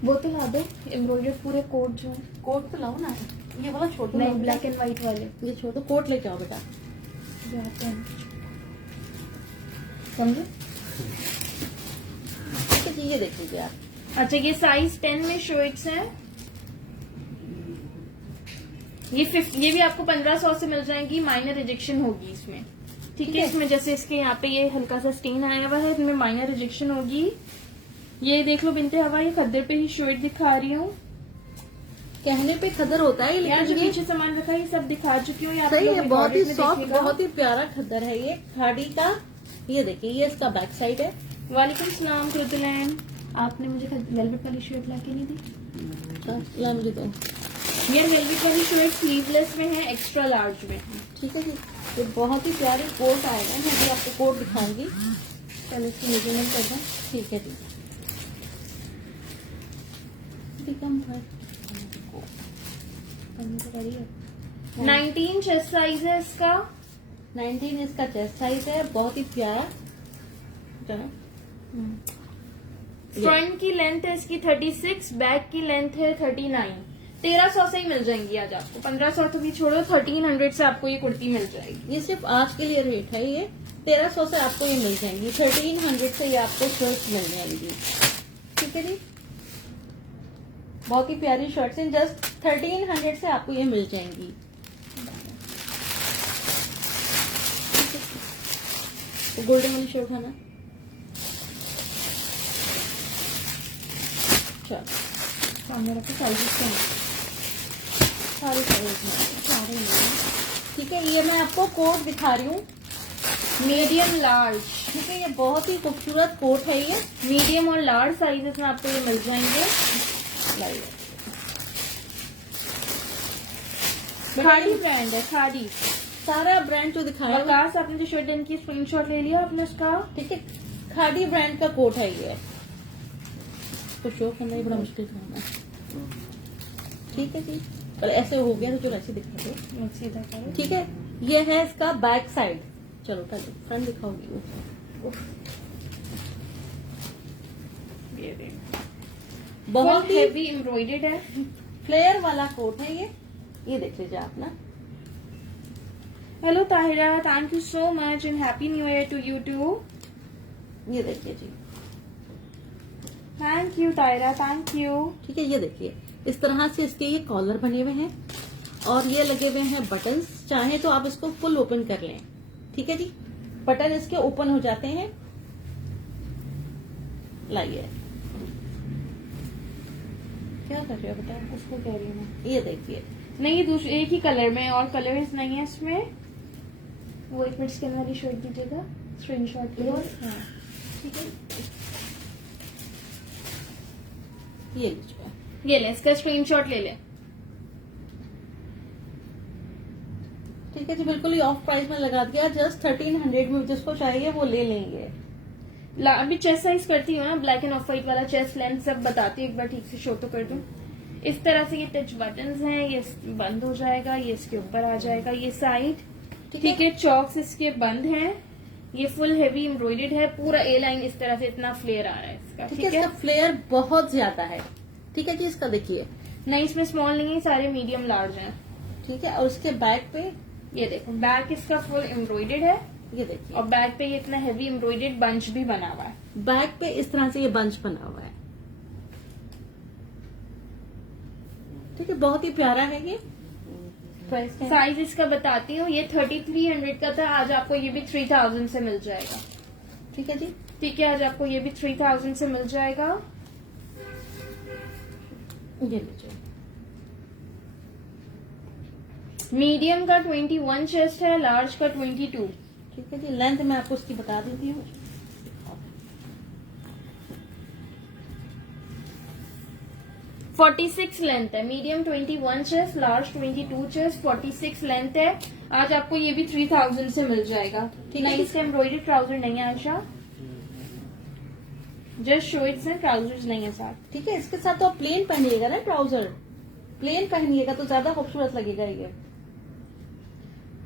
वो तो ला दो, एम्ब्रॉयडर्ड पूरे कोट जो है। कोट तो लाओ ना, ये वाला छोड़ दो। नहीं, ब्लैक एंड व्हाइट वाले ये छोड़ दो, कोट लेके आओ बेटा। जो आते हैं, समझे? ठीक है जी, ये देख लीजिए आप। अच्छा, ये साइज 10 में शर्ट्स हैं। ये भी आपको 1500 से मिल जाएंगी। माइनर रिजेक्शन होगी इसमें, ठीक है। इसमें जैसे इसके यहाँ पे ये हल्का सा स्टेन आया हुआ है, इसमें माइनर रिजेक्शन होगी। ये देख लो बिनते हवा, ये खद्दर पे ही शर्ट दिखा रही हूँ। कहने पे खदर होता है, यार जो लेकिन ये पीछे सामान रखा है ये सब दिखा चुकी हूँ। सही है, बहुत ही सॉफ्ट, बहुत ही प्यारा खद्दर है ये खाड़ी का। ये देखिए, ये इसका बैक साइड है। वालेकुम सलाम तुलैन, आपने मुझे वेलवेट वाली शर्ट ला के नहीं दी। ला मुझे दो। ये वेलवेट वाली शर्ट स्लीवलेस में है, एक्स्ट्रा लार्ज में। ठीक है जी, ये बहुत ही प्यारी कोट आएगा। मैं भी आपको कोट दिखाऊंगी। चलो इसकी मेजरमेंट कर दें। ठीक है जी। कम है। 19 चेस्ट साइज है इसका। 19 इसका चेस्ट साइज है, बहुत ही प्यारा। फ्रंट की लेंथ है इसकी 36, बैक की लेंथ है 39। 1300 से ही मिल जाएंगी आज आपको। 1500 तो भी छोड़ो, 1300 से आपको ये कुर्ती मिल जाएगी। ये सिर्फ आज के लिए रेट है। ये 1300 से आपको ये मिल जाएंगी। 1300 से ये आपको शर्ट मिल जाएंगी। ठीक है जी। बहुत ही प्यारी शर्ट्स हैं, जस्ट 1300 से आपको ये मिल जाएंगी। तो गोल्डन वाली शर्ट है ना, चलो सामने रखो, साइजेस क्या हैं? सारे सारे ठीक है। ये मैं आपको कोट दिखा रही हूँ, मीडियम लार्ज, ठीक है। ये बहुत ही खूबसूरत कोट है ये। मीडियम और लार्ज साइजेस में आपको ये मिल जाएंगे। लाइए, खादी ब्रांड है, खादी। सारा ब्रांड जो दिखाया है, आकाश आपने जो शर्ट डन की स्क्रीनशॉट ले लिया आपने उसका। ठीक है, खादी ब्रांड का कोट है ये। तो शो करना ही बड़ा मुश्किल काम है, ठीक है जी। पर ऐसे हो गया तो चलो ऐसे दिखा दो, सीधा करो। ठीक है। ये है इसका बैक साइड, चलो पहले फ्रंट दिखाओगी। ये देखो, बहुत बहुत ही हेवी एम्ब्रॉयडर्ड है। फ्लेयर वाला कोट है ये देख लीजिए आप ना। Hello Tahira, thank you so much and happy new year to you too. ये देखिए जी, thank you Tahira, thank you. ठीक है। ये देखिए इस तरह से इसके ये कॉलर बने हुए हैं और ये लगे हुए हैं बटन्स। चाहे तो आप इसको फुल ओपन कर लें, ठीक है जी। बटन इसके ओपन हो जाते हैं। लाइए, क्या कर रहे हो बेटा? उसको कह रही हूँ मैं। ये देखिए, नहीं, ये दूसरे एक ही कलर में और कलर्स नहीं है इसमें। वो एक मिनट स्किन वाली शर्ट दीजिएगा, स्क्रीनशॉट लो। हाँ ठीक है। ये लीजिए, ये ले, इसका स्क्रीनशॉट ले ले। ठीक है जी। बिल्कुल ही ऑफ प्राइस में लगा दिया, जस्ट 1300 में। जिसको चाहिए वो ले लेंगे। अभी चेस्ट साइज करती हूँ ना, ब्लैक एंड ऑफ व्हाइट वाला चेस्ट लेंथ सब बताती हूँ, एक बार ठीक से शो तो कर दूं। इस तरह से ये टच बटन्स हैं, ये बंद हो जाएगा, ये इसके ऊपर आ जाएगा, ये साइड, ठीक है। चॉक्स इसके बंद हैं, ये फुल हेवी एम्ब्रॉयडर्ड है, पूरा ए लाइन इस तरह से इतना फ्लेयर आ रहा है इसका, ठीक है। इसका फ्लेयर बहुत ज्यादा है, ठीक है जी। इसका देखिए, नहीं इसमें स्मॉल नहीं है, सारे मीडियम लार्ज हैं, ठीक है। और उसके बैक पे ये देखो, बैक इसका फुल एम्ब्रॉयडर्ड है ये देखिए, और बैक पे ये इतना हेवी एम्ब्रॉयडर्ड बंच भी बना हुआ है। बैक पे इस तरह से ये बंच बना हुआ है, ठीक है। बहुत ही प्यारा है ये। प्राइस क्या है? साइज इसका बताती हूँ, ये 3300 का था, आज आपको ये भी 3000 से मिल जाएगा, ठीक है जी। ठीक है। आज आपको ये भी 3000 से मिल जाएगा। ये लीजिए, मीडियम का 21 चेस्ट है, लार्ज का 22। ठीक है जी। लेंथ मैं आपको उसकी बता देती हूँ। 46 लेंथ है, medium 21 chest, large 22 chest, 46 length है। आज आपको ये भी 3000 से मिल जाएगा, ठीक है। नहीं इसका एम्ब्रॉयडरी ट्राउजर नहीं है Ayesha, just show it's and trousers नहीं है साथ। ठीक है। इसके साथ तो आप प्लेन पहनिएगा ना, ट्राउजर प्लेन पहनिएगा तो ज्यादा खूबसूरत लगेगा ये।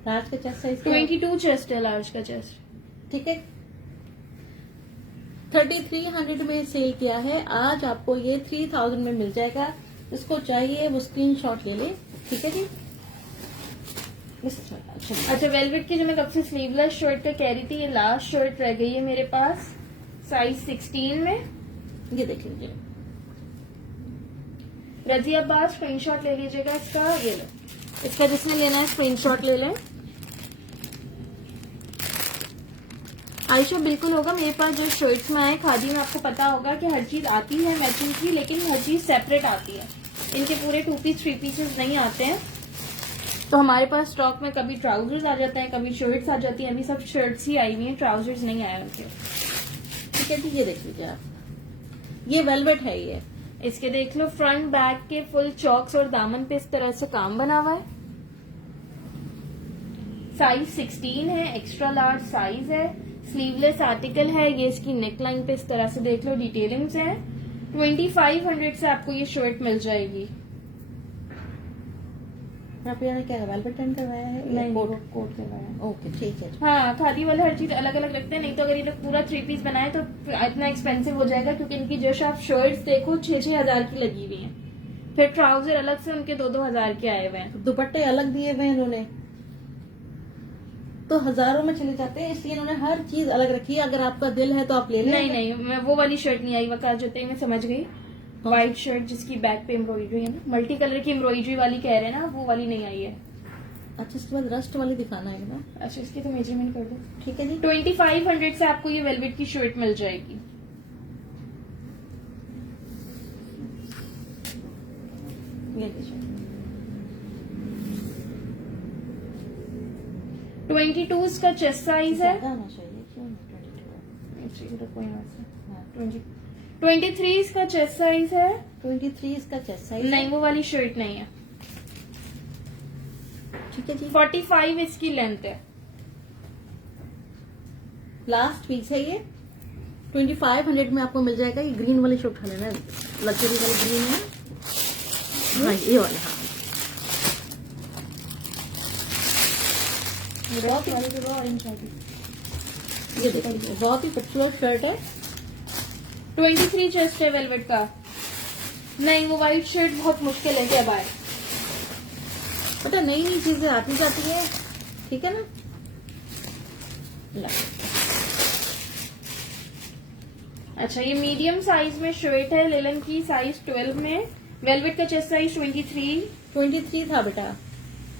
लार्ज का चेस्ट साइज 22 चेस्ट है लार्ज का चेस्ट, ठीक है। 3300 में सेल किया है, आज आपको ये 3000 में मिल जाएगा। जिसको चाहिए वो स्क्रीनशॉट ले ले, ठीक है जी। अच्छा वेलवेट की जो मैं कब से स्लीवलेस शर्ट का कह रही थी, ये लास्ट शर्ट रह गई है मेरे पास, साइज 16 में। ये देख लीजिए, रजी अब्बास स्क्रीनशॉट ले लीजिएगा इसका, ये लो, इसका जिसने लेना है स्क्रीनशॉट ले लें। आयशा बिल्कुल होगा, मेरे पास जो शर्ट्स में आए खादी में, आपको पता होगा कि हर चीज आती है मैचिंग की, लेकिन हर चीज सेपरेट आती है, इनके पूरे 2 पीस 3 पीसेस नहीं आते हैं। तो हमारे पास स्टॉक में कभी ट्राउजर्स आ जाते हैं, कभी शर्ट्स आ जाती हैं, अभी सब शर्ट्स ही आई हुई हैं, ट्राउजर्स नहीं आए उनके, ठीक है जी। ये देख लीजिए आप, ये वेलवेट है ये। इसके देख लो, फ्रंट बैक के फुल चॉक्स और दामन पे इस तरह से काम बना हुआ है। साइज 16 है, एक्स्ट्रा लार्ज साइज है, स्लीवलेस आर्टिकल है। ये इसकी नेक लाइन पे इस तरह से देख लो डिटेलिंग्स है। 2500 से आपको ये शर्ट मिल जाएगी। आप ने क्या वेलवेट टर्न करवाया है? नहीं, कोट करवाया। ओके, ठीक है। हाँ, खादी वाले हर चीज अलग अलग रखते हैं, नहीं तो अगर ये लोग पूरा 3 पीस बनाए तो इतना एक्सपेंसिव हो जाएगा, क्योंकि इनकी जस्ट आप शर्ट्स देखो 6-6 हजार की लगी हुई हैं, फिर ट्राउजर अलग से उनके 2-2 हजार के आए हुए हैं। दुपट्टे अलग दिए हुए हैं इन्होंने, तो हजारों में चले जाते हैं, इसलिए इन्होंने हर चीज अलग रखी है। अगर आपका दिल है तो आप ले लें। नहीं, मैं वो वाली शर्ट नहीं आई, वकास जोते मैं समझ गई। व्हाइट शर्ट जिसकी बैक पे एम्ब्रॉयडरी है ना, मल्टी कलर की एम्ब्रॉयडरी वाली कह रहे हैं ना, वो वाली नहीं आई है। अच्छा, इसके बाद रस्ट वाली दिखाना है ना। अच्छा, इसकी तो मेजरमेंट कर दो। ठीक है जी। 2500 से आपको ये वेलवेट की शर्ट मिल जाएगी। ये लीजिए। 22 का चेस्ट साइज है। ज्यादा आना चाहिए, क्यों नहीं 22? 23 इसका चेस्ट साइज है। 23 इसका चेस्ट साइज नहीं, वो वाली शर्ट नहीं है। ठीक है जी। 45 इसकी लेंथ है। लास्ट पीस है ये। 2500 में आपको मिल जाएगा। ये ग्रीन वाली शर्ट उठा लेना, लग्जरी वाली ग्रीन है। हाँ, ये वाली। हाँ, बहुत वाली तो ऑरेंज वाली। ये देखिए, बहुत ही खूबसूरत शर्ट है। 23 चेस्ट है वेलवेट का। नहीं, वो व्हाइट शर्ट बहुत मुश्किल है क्या बाय। पता नई नई चीजें आती जाती है, ठीक है ना। ला। अच्छा, ये मीडियम साइज में शर्ट है, लेलन की, साइज 12 में। वेलवेट का चेस्ट साइज 23 था बेटा।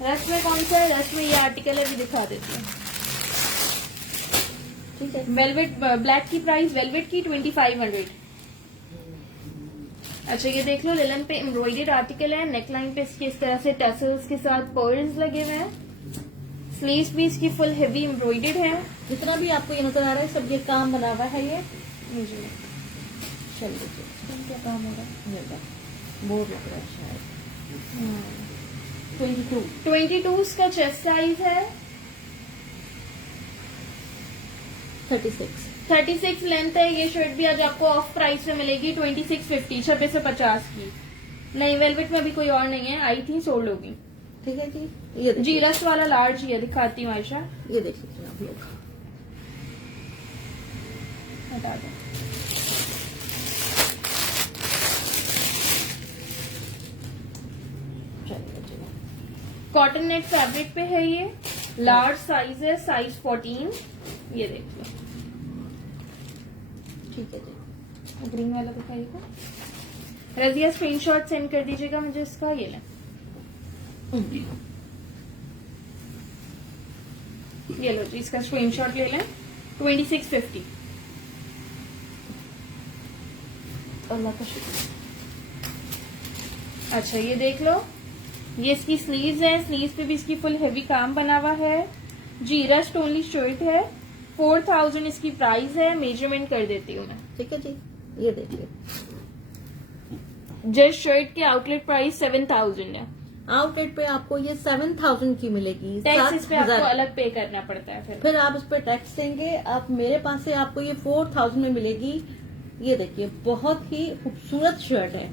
रस्ट में कौन सा है? रस्ट में ये आर्टिकल है, भी दिखा देती हूँ। ठीक है। वेलवेट ब्लैक की प्राइस वेलवेट की 2500। अच्छा, ये देख लो, लेलन पे एम्ब्रॉयडर्ड आर्टिकल है। नेकलाइन पे इसके इस तरह से टसल्स के साथ पर्ल्स लगे हुए हैं। स्लीव्स भी इसकी फुल हेवी एम्ब्रॉयडर्ड है। जितना भी आपको ये नजर आ रहा है सब ये काम बना हुआ है। ये मुझे चल लीजिए, क्या काम हो रहा है? बोर्ड लग रहा है शायद। 22 का चेस्ट साइज है। 36 लेंथ है। ये शर्ट भी आज आपको ऑफ प्राइस में मिलेगी 2650, 2650 की। नहीं, वेलवेट में भी कोई और नहीं है, आई थी, सोल्ड होगी। ठीक है जी। ये देखिए। जी रस्ट वाला लार्ज ही है, दिखाती हूँ आयशा। ये देख लीजिए आप लोग। हटा दो। चलिए। कॉटन नेट फैब्रिक पे है ये। लार्ज साइज है, साइज 14। ये देख लो। ठीक है जी। ग्रीन वाला दिखाइएगा। रजिया स्क्रीनशॉट सेंड कर दीजिएगा मुझे इसका। ये ले, ये लो जी, इसका स्क्रीनशॉट ले लें। 2650। अल्लाह का शुक्र। अच्छा, ये देख लो, ये इसकी स्लीव्स है। स्लीव्स पे भी इसकी फुल हेवी काम बना हुआ है। जी रस्ट ओनली शर्ट है। 4000 इसकी प्राइस है। मेजरमेंट कर देती हूँ मैं। ठीक है जी। ये देखिए, जस्ट शर्ट की आउटलेट प्राइस 7000 है। आउटलेट पे आपको ये 7000 की मिलेगी। टैक्स इस पे आपको 7000। अलग पे करना पड़ता है फिर आप इस पे टैक्स देंगे। आप मेरे पास से आपको ये 4000 में मिलेगी। ये देखिए, बहुत ही खूबसूरत शर्ट है।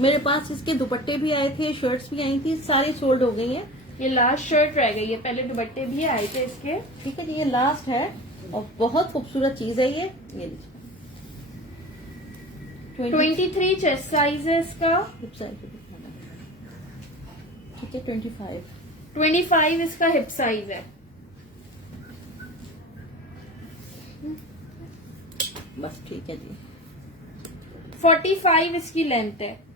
मेरे पास इसके दुपट्टे भी आए थे, शर्ट्स भी आई थी, सारी सोल्ड हो गई हैं। ये लास्ट शर्ट रह गई है, पहले दुपट्टे भी आए थे इसके। ठीक है जी, ये लास्ट है और बहुत खूबसूरत चीज है ये। लीजिए। 23 चेस्ट साइज है इसका। हिप साइज पे दिखाना। ठीक है। 25 इसका हिप साइज है। बस ठीक है जी। 45 इसकी लेंथ है।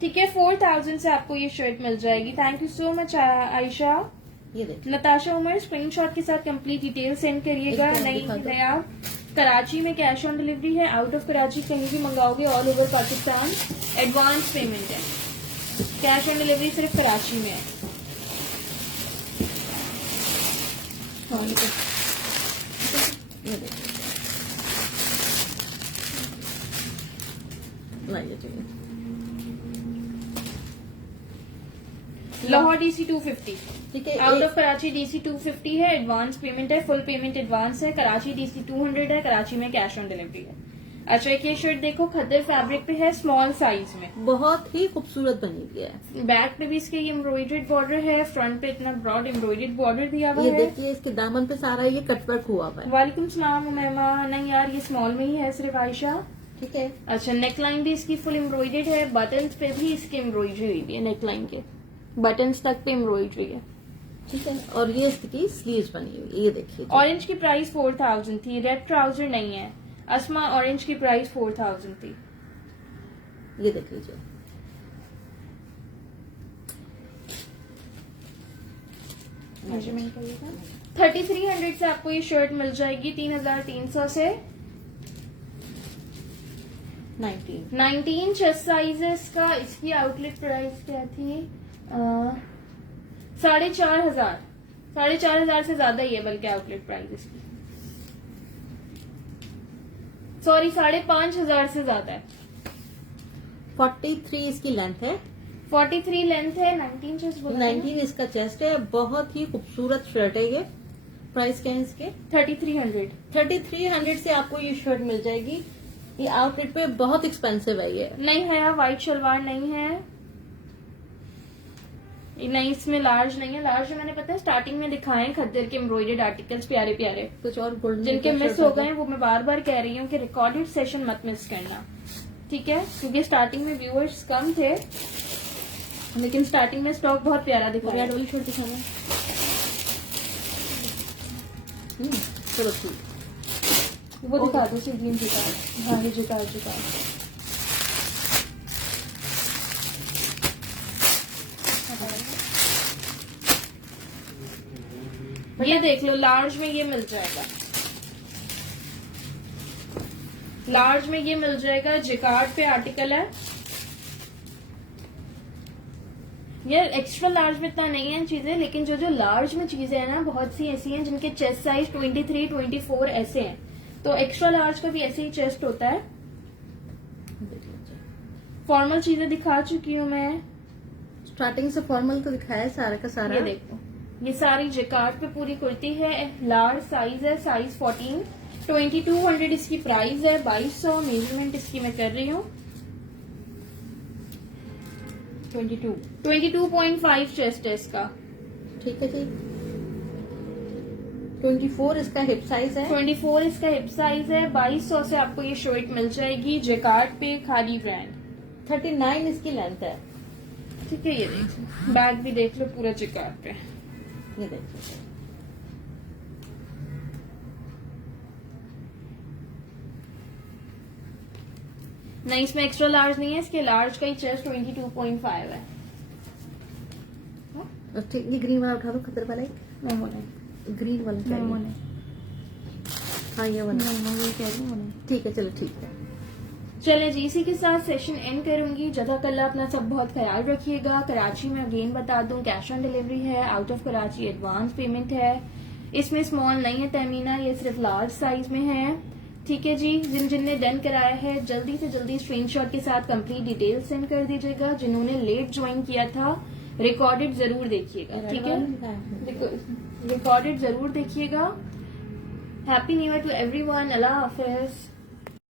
ठीक है, 4000 से आपको ये शर्ट मिल जाएगी। Thank you so much Ayesha. ये देखिए। नताशा उमर, स्क्रीनशॉट के साथ कंप्लीट डिटेल सेंड करिएगा। एक बार नहीं दिखा दो। नया कराची में कैश ऑन डिलीवरी है। आउट ऑफ कराची कहीं भी मंगाओगे all over Pakistan advance payment है। कैश ऑन डिलीवरी सिर्फ कराची में है। ये देखिए। लाइए चाहिए। लाहौर DC 250। ठीक है। आउट ऑफ कराची DC 250 है। एडवांस पेमेंट है, फुल पेमेंट एडवांस है। कराची DC 200 है। कराची में कैश ऑन डिलीवरी है। अच्छा, एक ये शर्ट देखो, खद्दर फैब्रिक पे है, स्मॉल साइज में। बहुत ही खूबसूरत बनी हुई है। बैक पे भी इसके ये एम्ब्रॉयडर्ड बॉर्डर है। फ्रंट पे इतना ब्रॉड एम्ब्रॉयडर्ड बॉर्डर दिया हुआ ये है। देखिए, इसके दामन पे सारा ये कटवर्क हुआ हुआ है। वालेकुम सलाम उमैमा। नहीं यार, ये स्मॉल में ही है सिर्फ आयशा। ठीक है। अच्छा, नेकलाइन भी इसकी फुल एम्ब्रॉयडर्ड है। बटन्स पे भी इसकी एम्ब्रॉयडरी हुई है। नेकलाइन के बटन्स तक पे एम्ब्रॉयडरी है। ठीक है। और ये इसकी स्लीव्स बनी हुई है। ये देखिए। ऑरेंज की प्राइस 4000 थी। रेड ट्राउजर नहीं है। अस्मा, ऑरेंज की प्राइस 4000 थी। ये देख लीजिए, मेजरमेंट करिएगा। 3300 से आपको ये शर्ट मिल जाएगी 3300 से। 19 चेस्ट साइजेस का इसकी आउटलेट प्राइस क्या थी? 4,500 4,500 से ज्यादा ही है बल्कि आउटलेट प्राइस इसकी, सॉरी 5,500 से ज्यादा है। 43 इसकी लेंथ है, 43 लेंथ है, 19 चेस्ट बोला 19 इसका चेस्ट है। बहुत ही खूबसूरत शर्ट है ये। प्राइस क्या है इसके? 3300। 3300 से आपको ये शर्ट मिल जाएगी। ये आउटलेट पे बहुत एक्सपेंसिव है ये। नहीं है, व्हाइट शलवार नहीं है, नहीं इसमें लार्ज नहीं है। लार्ज मैंने पता है स्टार्टिंग में दिखाए हैं खद्दर के एम्ब्रॉयडर्ड आर्टिकल्स प्यारे प्यारे, कुछ और गोल्डन जिनके मिस हो गए वो मैं बार बार कह रही हूँ कि रिकॉर्डेड सेशन मत मिस करना, ठीक है? क्योंकि स्टार्टिंग में व्यूअर्स कम थे, लेकिन स्टार्टिंग में स्टॉक बहुत प्यारा दिखाया। वाली शर्ट दिखाना। चलो ठीक, वो दिखा दो सिद्दीन जुगाड़, भारी जुगाड़ जुगाड़। ये देख लो, लार्ज में ये मिल जाएगा, लार्ज में ये मिल जाएगा। जिकार्ड पे आर्टिकल है ये। एक्स्ट्रा लार्ज में इतना नहीं है चीजें, लेकिन जो जो लार्ज में चीजें हैं ना, बहुत सी ऐसी हैं जिनके चेस्ट साइज 23, 24 ऐसे हैं, तो एक्स्ट्रा लार्ज का भी ऐसे ही चेस्ट होता है। फॉर्मल चीजें दिखा चुकी हूँ मैं, स्टार्टिंग से फॉर्मल को दिखाया है सारा का सारा। ये देखो, ये सारी जिकार्ड पे पूरी कुर्ती है। लार्ज साइज है, साइज 14, 2200 इसकी प्राइस है, 2200 मेजरमेंट इसकी मैं कर रही हूँ। 22.5 चेस्ट है इसका, ठीक है जी। 24 इसका हिप साइज है, 24 इसका हिप साइज है। 2200 से आपको ये शर्ट मिल जाएगी जिकार्ड पे, खाली ब्रांड। 39 इसकी लेंथ है। ठीक है, ये देख लो, बैग भी देख लो पूरा जिकार्ड पे। ये देखिए, नहीं इसमें एक्स्ट्रा लार्ज नहीं है, इसके लार्ज का ही चेस्ट 22.5 है। ठीक, ये ग्रीन वाला उठा दो, खतर वाला एक, नहीं वो नहीं, ग्रीन वाला नहीं चाहिए। वो नहीं, हाँ ये वाला, नहीं मैं ये कह रही हूँ वो नहीं। ठीक है, चलो ठीक है। चले जी, इसी के साथ सेशन एंड करूंगी। जज़ाकल्लाह, अपना सब बहुत ख्याल रखिएगा। कराची में अगेन बता दूं, कैश ऑन डिलीवरी है, out of Karachi advance payment है। इसमें स्मॉल नहीं है तहमीना, ये सिर्फ लार्ज साइज में है। ठीक है जी, जिनने डन कराया है जल्दी से जल्दी स्क्रीनशॉट के साथ कंप्लीट डिटेल सेंड कर दीजिएगा। जिन्होंने लेट ज्वाइन किया था रिकॉर्डेड जरूर देखिएगा, ठीक है? रिकॉर्डेड जरूर देखिएगा। Happy new year to everyone. अल्लाह हाफिज।